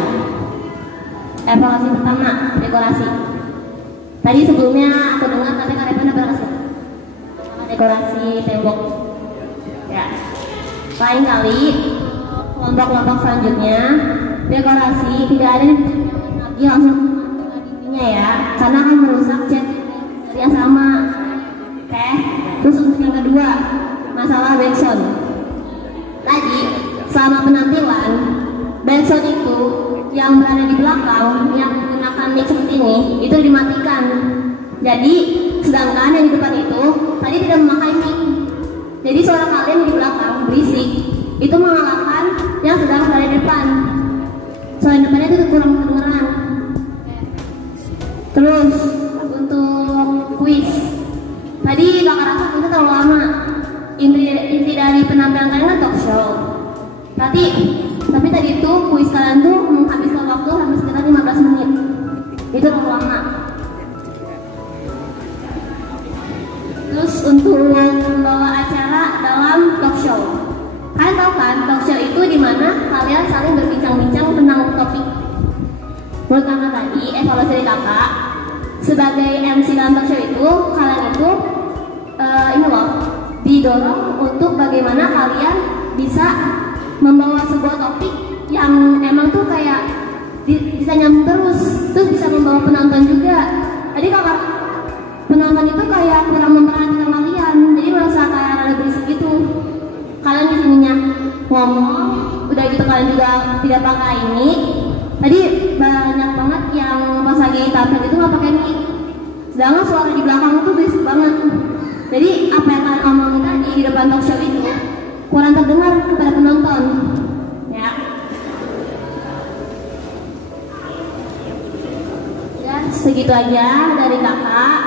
Evaluasi pertama, dekorasi. Tadi sebelumnya aku dengar katanya Kak Revan berhasil dekorasi tembok. Ya. Lain kali kelompok-kelompok selanjutnya dekorasi tidak ada yang lagi langsung dindingnya ya, karena akan merusak cat yang sama. Oke. Terus untuk yang kedua, masalah backsound. Tadi selama penampilan backsound itu yang berada di belakang yang menggunakan mic seperti ini itu dimatikan. Jadi sedangkan yang di depan itu tadi tidak memakai mic. Jadi suara kalian di belakang berisik itu mengalahkan yang sedang berada di depan. Suara depannya itu kurang kedengeran. Terus untuk kuis, tadi kakak rasa itu terlalu lama. Inti dari penampilan kalian kan talk show. Tapi tadi itu kuis kalian tuh menghabiskan waktu hampir sekitar 15 menit. Itu terlalu lama. Terus untuk membawa acara dalam talk show, kalian tahu kan talk show itu dimana kalian saling berbincang-bincang tentang topik. Menurut kakak tadi, evaluasi dari kakak sebagai MC dalam talk show itu, kalian itu ini loh, didorong untuk bagaimana kalian bisa membawa sebuah topik yang emang tuh kayak bisa nyambung terus bisa membawa penonton juga. Tadi kakak penonton itu kayak kurang memperhatikan kalian, jadi merasa kayak ada berisik gitu. Kalian di sininya ngomong, udah gitu kalian juga tidak pakai ini. Tadi banyak banget yang pas lagi tampil itu nggak pakai mic, sedangkan suara di belakang itu berisik banget. Jadi apa yang kalian omongin tadi di depan talk show itu kurang terdengar kepada penonton. Ya. Dan segitu aja dari kakak.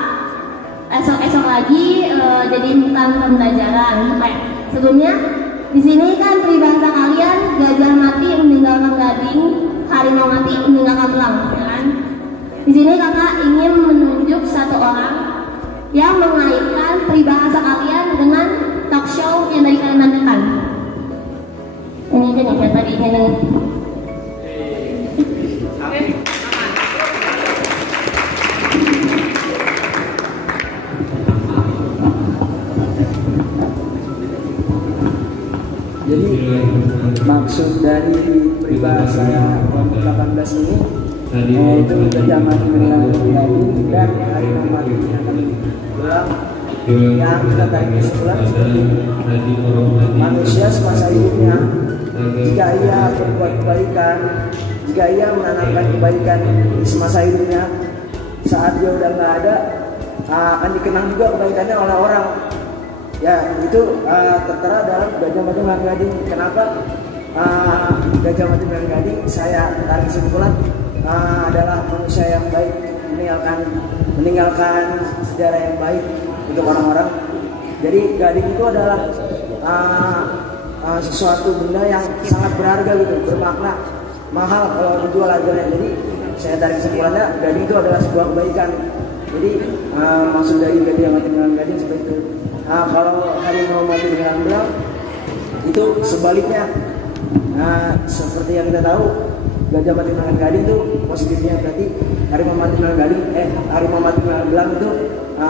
Esok lagi jadi bukan pembelajaran. Sebelumnya di sini kan peribahasa kalian gajah mati meninggalkan gading, harimau mati meninggalkan belang, ya kan? Di sini kakak ingin menunjuk satu orang yang mengaitkan peribahasa kalian dengan talk show yang dari kalian tampilkan. Ini aja nih yang tadi ini. Jadi maksud dari peribahasa kelompok 18 ini yaitu gajah mati meninggalkan gading dan harimau mati meninggalkan belang, yang kita tarik kesimpulan manusia semasa hidupnya jika ia berbuat kebaikan, jika ia menanamkan kebaikan di semasa hidupnya, saat dia udah nggak ada akan dikenang juga kebaikannya oleh orang. Ya itu tertera dalam gajah mati meninggalkan gading. Kenapa gajah mati meninggalkan gading? Saya tarik kesimpulan adalah manusia yang baik, meninggalkan sejarah yang baik untuk orang-orang. Jadi gading itu adalah sesuatu benda yang sangat berharga gitu, bermakna, mahal kalau dijual harganya. Jadi saya tarik kesimpulannya gading itu adalah sebuah kebaikan. Jadi maksud dari gajah mati meninggalkan gading seperti itu. Kalau harimau mati meninggalkan belang itu sebaliknya. Seperti yang kita tahu, gajah mati meninggalkan gading itu positifnya, berarti harimau mati meninggalkan gading, harimau mati meninggalkan belang itu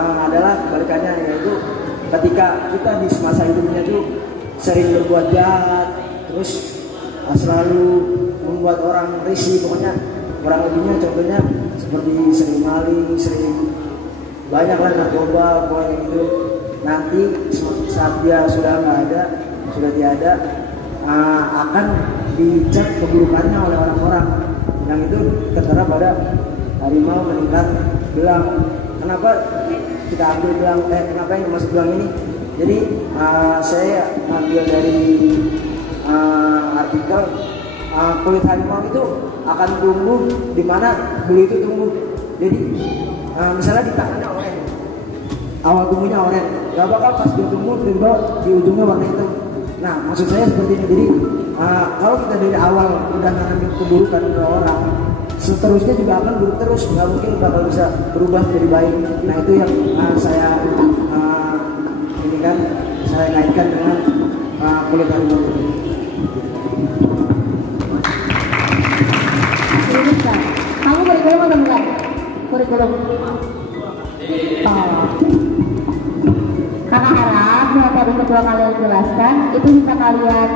adalah kebalikannya, yaitu ketika kita di semasa hidupnya itu sering berbuat jahat, terus selalu membuat orang risih, pokoknya kurang lebihnya contohnya seperti sering maling, sering banyaklah narkoba, pokoknya gitu. Nanti saat dia sudah nggak ada, sudah tiada, akan dicap keburukannya oleh orang-orang. Yang itu tertera pada harimau meninggalkan belang. Kenapa kita ambil belang? Kenapa yang masuk belang ini? Jadi saya ambil dari artikel kulit harimau itu akan tumbuh di mana bulu itu tumbuh. Jadi misalnya di tangannya oranye, awal tumbuhnya oranye, gak bakal pas dia tumbuh tiba di ujungnya warna hitam. Nah maksud saya seperti ini. Jadi kalau kita dari awal udah nanamin keburukan ke orang, seterusnya juga akan buruk terus, nggak mungkin bakal bisa berubah jadi baik. Nah itu yang saya ini kan saya kaitkan dengan kulit harimau itu. Kamu kurikulum atau bukan? Kurikulum. Oh. Karena harap yang tadi kedua kalian jelaskan itu bisa kalian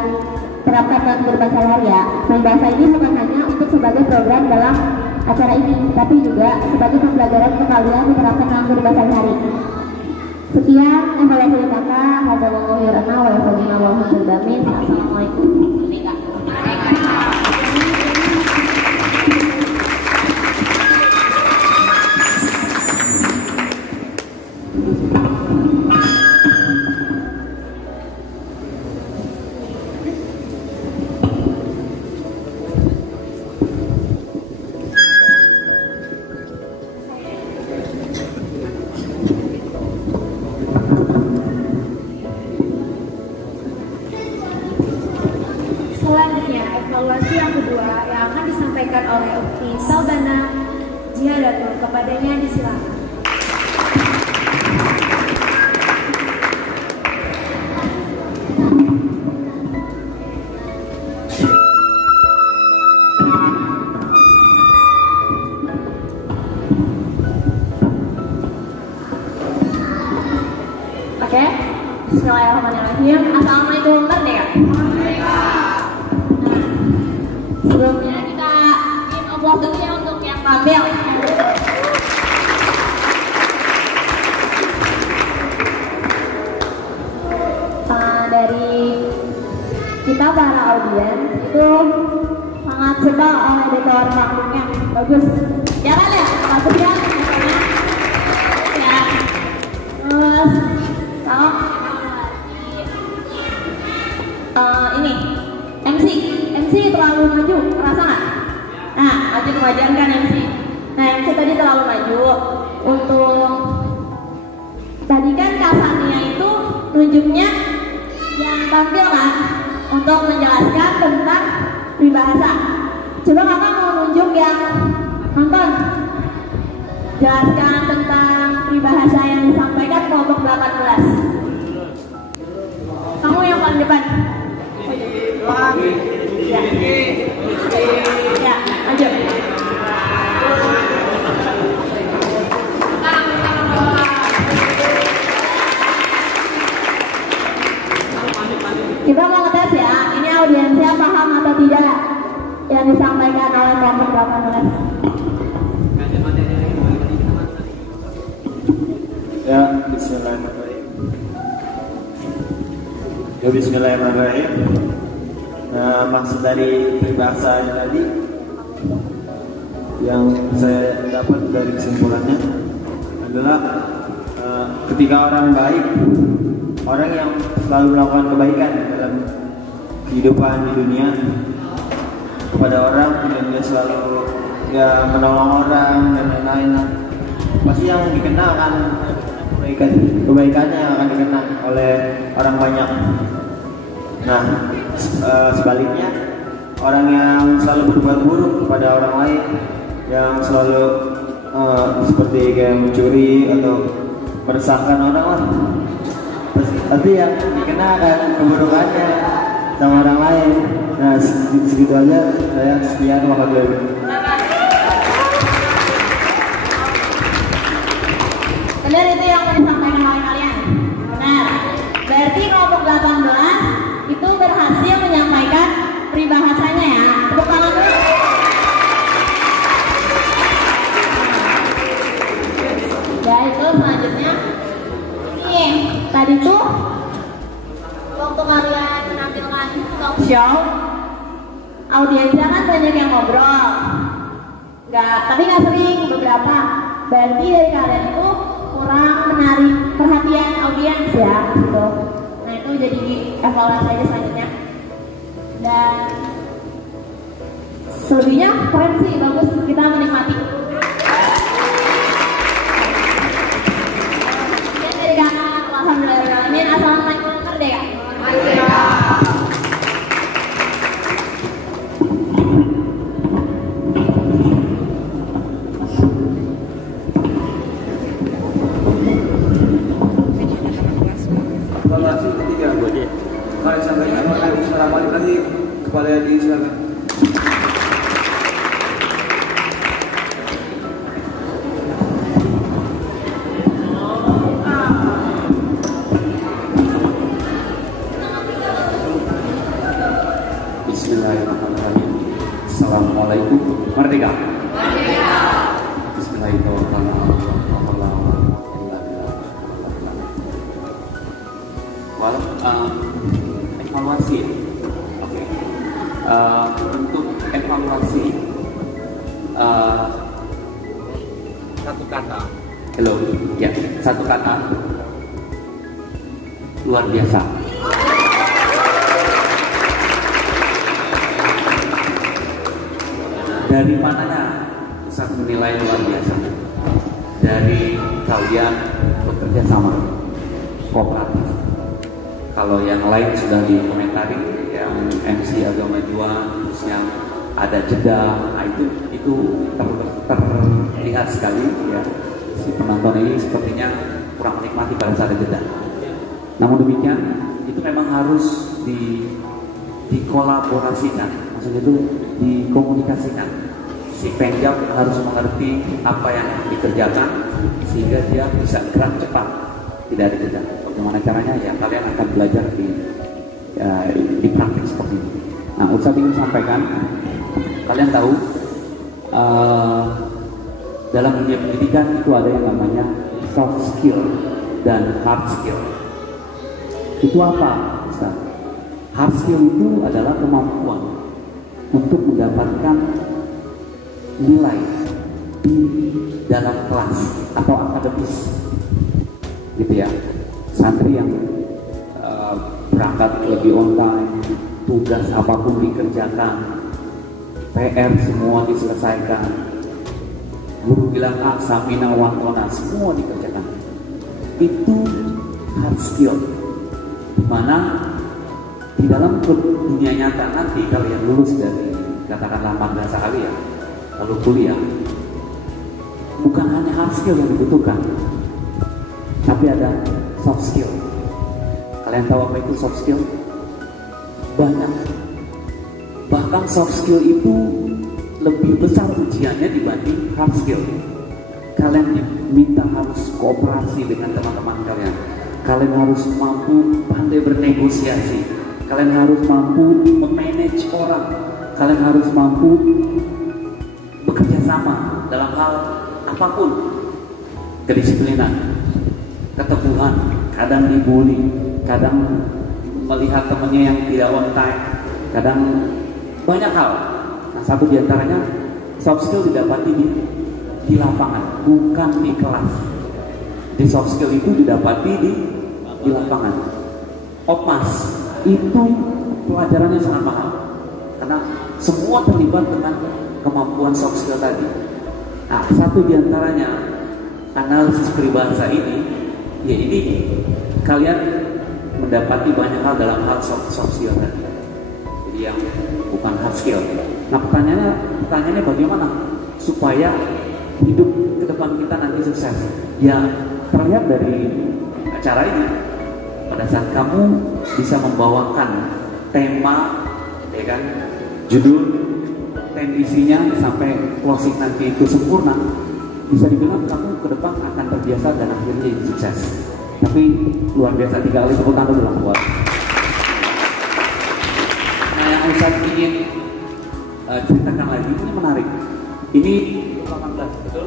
terapkan dalam kehidupan sehari-hari ya. Bahasa ini bukan hanya untuk sebagai program dalam acara ini, tapi juga sebagai pembelajaran untuk kalian diterapkan dalam kehidupan sehari-hari. Sekian evaluasi dari kakak. Hadzallahu khairan wa jazakallahu khairan. Assalamualaikum. Selanjutnya, evaluasi yang kedua yang akan disampaikan oleh Ukti Salbana Jihadatul, kepadanya disilakan. Oke, bismillahirrahmanirrahim. Assalamualaikum Merdeka. Sebelumnya kita ingin applause dulu ya untuk yang tampil. Dari kita para audiens itu sangat suka oleh dekor panggungnya, bagus. Jalan ya, bagus ya. Ya. Terus kalau ini MC terlalu maju, kerasa nggak? Nah, maju kemajuan kan MC. Nah, MC tadi terlalu maju. Untuk tadi kan Kasania itu nunjuknya yang tampil kan untuk menjelaskan tentang peribahasa. Coba kakak mau nunjuk yang nonton, jelaskan tentang peribahasa yang disampaikan kelompok 18. Kamu yang paling depan. Ya, lanjut. Kita mau ngetes ya, ini audiensnya paham atau tidak yang disampaikan oleh kelompok 18. Ya, bismillahirrahmanirrahim. Bismillahirrahmanirrahim. Nah, maksud dari peribahasa tadi yang saya dapat dari kesimpulannya adalah ketika orang baik, orang yang selalu melakukan kebaikan dalam kehidupan di dunia kepada orang, dan dia selalu menolong orang dan lain-lain, pasti yang dikenal kan kebaikannya akan dikenal oleh orang banyak. Nah, sebaliknya orang yang selalu berbuat buruk kepada orang lain, yang selalu seperti kayak mencuri atau meresahkan orang lah, pasti yang dikenal kan keburukannya sama orang lain. Nah, segitu aja saya. Sekian, makasih. Benar itu yang mau disampaikan oleh kalian. Benar. Berarti kelompok 18 itu berhasil menyampaikan peribahasanya ya. Tepuk tangan dulu. Ya, itu selanjutnya ini tadi tuh waktu kalian menampilkan talk show, audiensnya kan banyak yang ngobrol, tapi nggak sering, beberapa. Berarti dari kalian itu kurang menarik perhatian audiens ya, gitu. Nah, itu jadi evaluasi aja selanjutnya. Dan selebihnya keren sih, bagus, kita menikmati. Sekian dari kakak, alhamdulillahirrahmanirrahim. Assalamualaikum Merdeka. Evaluasi ketiga. kalian sampaikan. Sekarang balik lagi kepada Yadi, silakan. Bismillahirrahmanirrahim. Assalamualaikum. Merdeka. Bismillahirrahmanirrahim. Evaluasi. Oke. Untuk evaluasi satu kata. Hello. Ya, satu kata. Luar biasa. Dari mananya bisa menilai luar biasa? Dari kalian bekerja sama, kooperatif. Kalau yang lain sudah dikomentari, yang MC agama juang, terus yang ada jeda, nah itu terlihat sekali ya. Si penonton ini sepertinya kurang menikmati pada saat ada jeda. Namun demikian, itu memang harus dikolaborasikan, maksudnya itu dikomunikasikan. Si penjam harus mengerti apa yang dikerjakan sehingga dia bisa gerak cepat, tidak ada jeda. Bagaimana caranya? Ya kalian akan belajar di praktik seperti ini. Nah, Ustadz ingin sampaikan, kalian tahu dalam dunia pendidikan itu ada yang namanya soft skill dan hard skill. Itu apa, Ustaz? Hard skill itu adalah kemampuan untuk mendapatkan nilai di dalam kelas atau akademis, gitu ya. Santri yang berangkat lebih on time, tugas apapun dikerjakan, PR semua diselesaikan, guru bilang samina wa ta'na, semua dikerjakan. Itu hard skill, dimana di dalam dunia nyata nanti kalian lulus dari katakanlah madrasah kalian lalu kuliah, bukan hanya hard skill yang dibutuhkan, tapi ada soft skill. Kalian tahu apa itu soft skill? Banyak. Bahkan soft skill itu lebih besar ujiannya dibanding hard skill. Kalian diminta harus kooperasi dengan teman-teman kalian. Kalian harus mampu pandai bernegosiasi. Kalian harus mampu memanage orang. Kalian harus mampu bekerja sama dalam hal apapun. Kedisiplinan, keteguhan, kadang dibully, kadang melihat temannya yang tidak on time, kadang banyak hal. Nah, satu diantaranya soft skill didapati di lapangan, bukan di kelas. Di soft skill itu didapati di lapangan. Opmas itu pelajarannya sangat mahal karena semua terlibat dengan kemampuan soft skill tadi. Nah, satu diantaranya analisis peribahasa ini, ya ini kalian mendapati banyak hal dalam hal soft skill tadi. Jadi yang bukan hard skill. Nah, pertanyaannya bagaimana supaya hidup ke depan kita nanti sukses? Ya terlihat dari acara ini. Pada saat kamu bisa membawakan tema, ya kan, judul, tendensinya sampai closing nanti itu sempurna, bisa dibilang kamu ke depan akan terbiasa dan akhirnya jadi sukses. Tapi luar biasa, 3 kali tepuk tangan dulu buat. Nah, yang Ustaz ingin ceritakan lagi, ini menarik. Ini grup 18, betul?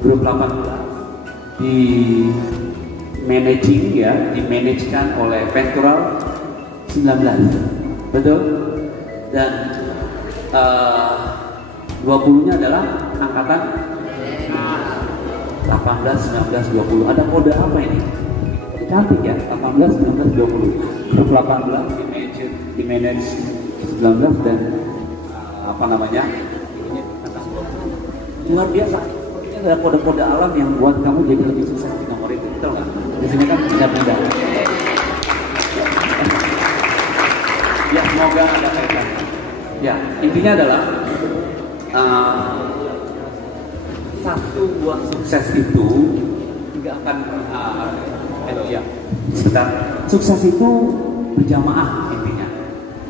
Grup 18 di managing ya, dimanajekan oleh Ventural 19, betul? Dan 20-nya adalah angkatan 18, 19, 20. Ada kode apa ini? Cantik ya, 18, 19, 20. Grup 18 di manage 19 dan apa namanya? Ini atas 20. Luar biasa. Ini ada kode-kode alam yang buat kamu jadi lebih sukses di nomor itu, betul nggak? Di sini kan beda-beda. Ya, semoga ada kaitan. Ya, intinya adalah satu buah sukses itu nggak akan Sebentar, sukses itu berjamaah intinya.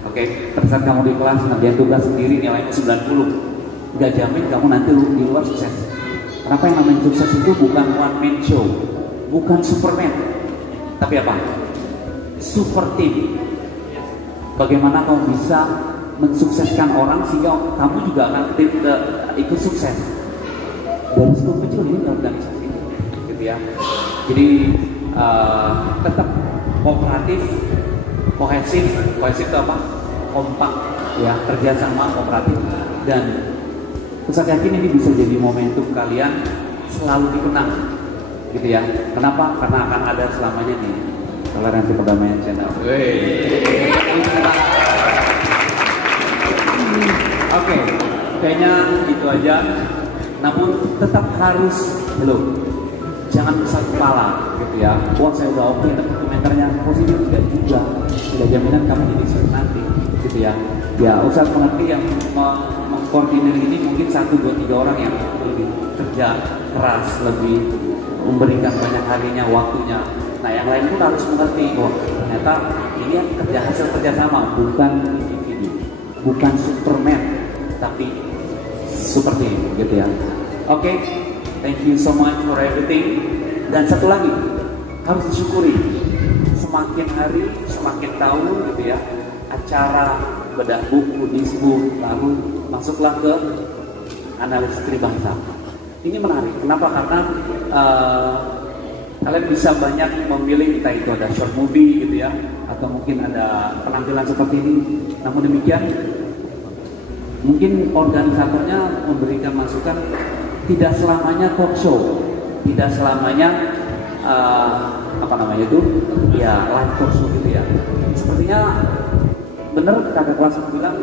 Oke, pada saat kamu di kelas ngerjain tugas sendiri nilainya 90, nggak jamin kamu nanti di luar sukses. Kenapa yang namanya sukses itu bukan one man show, bukan Superman, tapi apa? Super team. Bagaimana kamu bisa mensukseskan orang sehingga kamu juga akan ikut sukses. Dari skop kecil ini organisasi, gitu ya. Jadi tetap kooperatif, kohesif itu apa? Kompak, ya, kerjasama, kooperatif, dan saya yakin ini bisa jadi momentum kalian selalu dikenang, gitu ya. Kenapa? Karena akan ada selamanya nih Toleransi Perdamaian Channel. Oke, kayaknya itu aja. Namun tetap harus jangan besar kepala, gitu ya. Wah, saya udah oke, tapi komentarnya positif juga. Tidak jaminan kamu jadi sukses nanti, gitu ya. Ya, Ustaz mengerti yang mengkoordinir ini mungkin 1, 2, 3 orang yang lebih kerja keras, lebih memberikan banyak harinya, waktunya. Nah, yang lain pun harus mengerti bahwa ternyata ini hasil kerjasama, bukan individu, bukan Superman, tapi seperti ini, gitu ya. Oke, thank you so much for everything. Dan satu lagi, harus disyukuri. Semakin hari, semakin tahun, gitu ya. Acara bedah buku, disbuk, lalu masuklah ke analisis peribahasa. Ini menarik. Kenapa? Karena kalian bisa banyak memilih, entah itu ada short movie, gitu ya, atau mungkin ada penampilan seperti ini. Namun demikian, mungkin organisatornya memberikan masukan, tidak selamanya talk show, tidak selamanya live talk show, gitu ya. Sepertinya benar kakak kelas bilang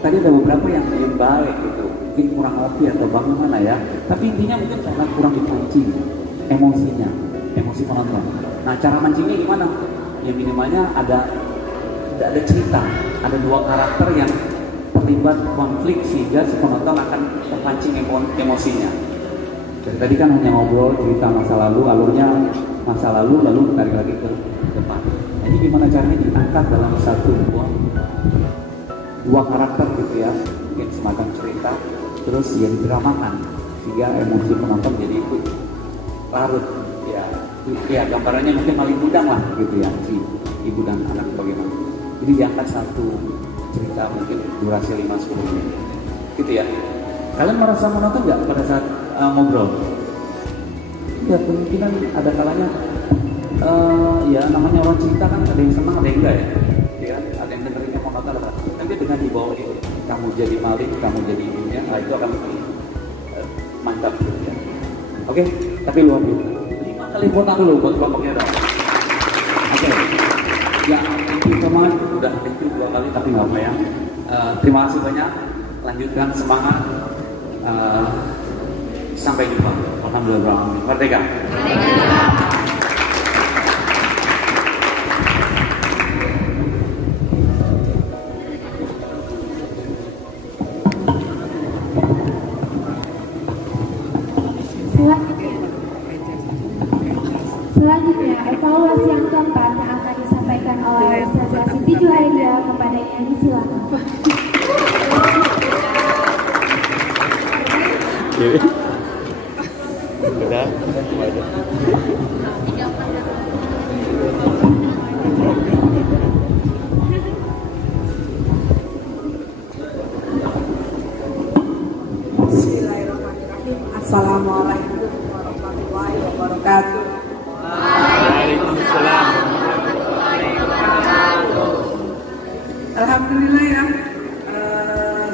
tadi ada beberapa yang baik, gitu, mungkin kurang ngopi atau bagaimana ya. Tapi intinya mungkin karena kurang dipancing emosinya, emosi penonton. Nah, cara mancingnya gimana? Ya minimalnya ada cerita, ada 2 karakter yang terlibat konflik sehingga si penonton akan terpancing emosinya. Dari tadi kan hanya ngobrol cerita masa lalu, alurnya masa lalu lalu tarik lagi ke depan. Nah, ini gimana caranya diangkat dalam dua karakter, gitu ya, mungkin semacam cerita, terus yang didramakan sehingga emosi penonton jadi ikut larut, ya gambarannya mungkin paling mudah lah, gitu ya, si ibu dan anak bagaimana. Jadi diangkat satu cerita mungkin durasi 5-10 menit, gitu ya. Kalian merasa menonton nggak pada saat ngobrol? Ya kemungkinan ada kalanya ya namanya orang cerita kan, ada yang senang ada yang enggak ya, ada yang dengerinnya monoton, nanti dengan dibawa ini kamu jadi maling, kamu jadi ibunya, nah itu akan lebih mantap, gitu ya. Oke, tapi luar biasa. 5 kali foto dulu buat kelompoknya dong. Oke, ya thank you so much, udah thank you 2 kali tapi nggak apa ya. Terima kasih banyak, lanjutkan semangat. Sampai jumpa. Alhamdulillah. Merdeka. Selanjutnya, evaluasi yang keempat yang akan disampaikan oleh Ustazah Siti Juhairia kepadanya disilakan. Bismillahirrahmanirrahim. Assalamualaikum warahmatullahi wabarakatuh. Waalaikumsalam. Alhamdulillah ya,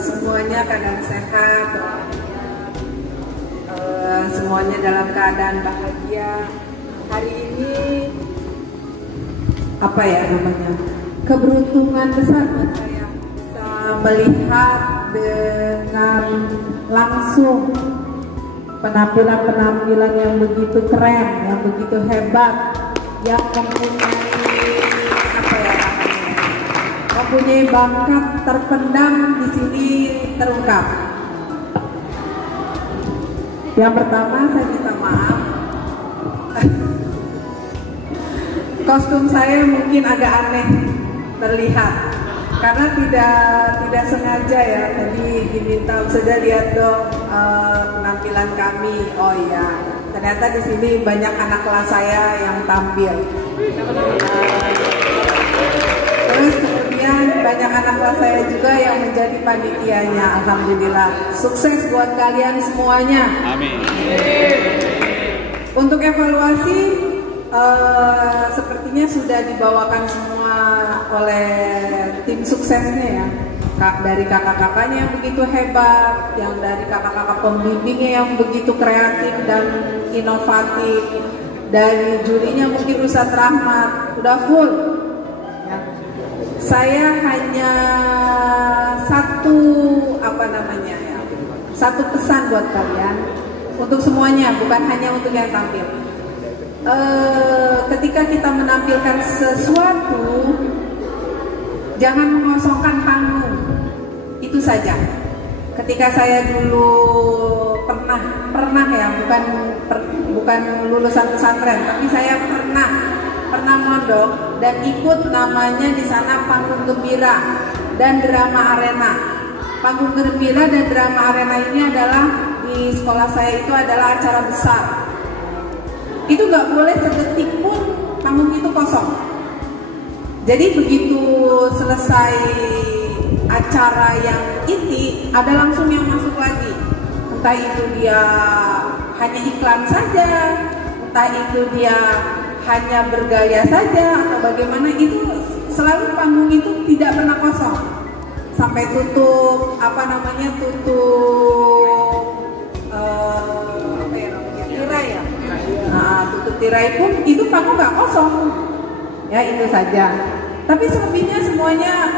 semuanya keadaan sehat, semuanya dalam keadaan bahagia. Hari ini apa ya namanya, keberuntungan besar buat saya bisa melihat dengan langsung penampilan yang begitu keren, yang begitu hebat, yang mempunyai bakat terpendam di sini terungkap. Yang pertama saya minta maaf. kostum saya mungkin agak aneh terlihat karena tidak sengaja ya. Tadi diminta saja lihat dong penampilan kami. Oh iya, ternyata di sini banyak anak kelas saya yang tampil. Terus kemudian banyak anak kelas saya juga yang menjadi panitianya. Alhamdulillah, sukses buat kalian semuanya. Amin. Untuk evaluasi sepertinya sudah dibawakan semua oleh tim suksesnya ya. Dari kakak-kakaknya yang begitu hebat, yang dari kakak-kakak pembimbingnya yang begitu kreatif dan inovatif, dari jurinya mungkin Ustadz Rahmat, udah full. Ya. Saya hanya satu satu pesan buat kalian, untuk semuanya, bukan hanya untuk yang tampil. Ketika kita menampilkan sesuatu, jangan mengosongkan panggung. Itu saja. Ketika saya dulu pernah ya, bukan lulusan pesantren, tapi saya pernah mondok dan ikut namanya di sana panggung gembira dan drama arena. Panggung gembira dan drama arena ini adalah di sekolah saya itu adalah acara besar. Itu nggak boleh sedetik pun panggung itu kosong. Jadi begitu selesai acara yang inti, ada langsung yang masuk lagi. Entah itu dia hanya iklan saja, entah itu dia hanya bergaya saja, atau bagaimana, itu selalu panggung itu tidak pernah kosong. Sampai tutup, tirai ya. Nah, tutup tirai pun itu panggung nggak kosong. Ya itu saja. Tapi selebihnya semuanya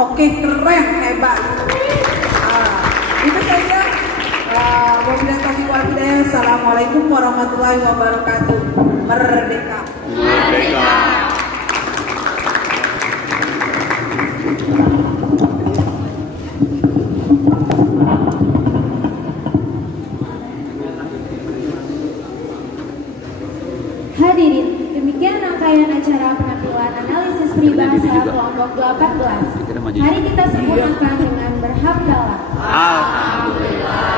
oke, keren, hebat. Itu saja. Wabillahi taufiq wal hidayah. Assalamualaikum warahmatullahi wabarakatuh. Merdeka. Merdeka. Hadirin, demikian rangkaian acara penampilan analisis peribahasa kelompok 18. Mari kita sempurnakan dengan berhamdalah. Alhamdulillah.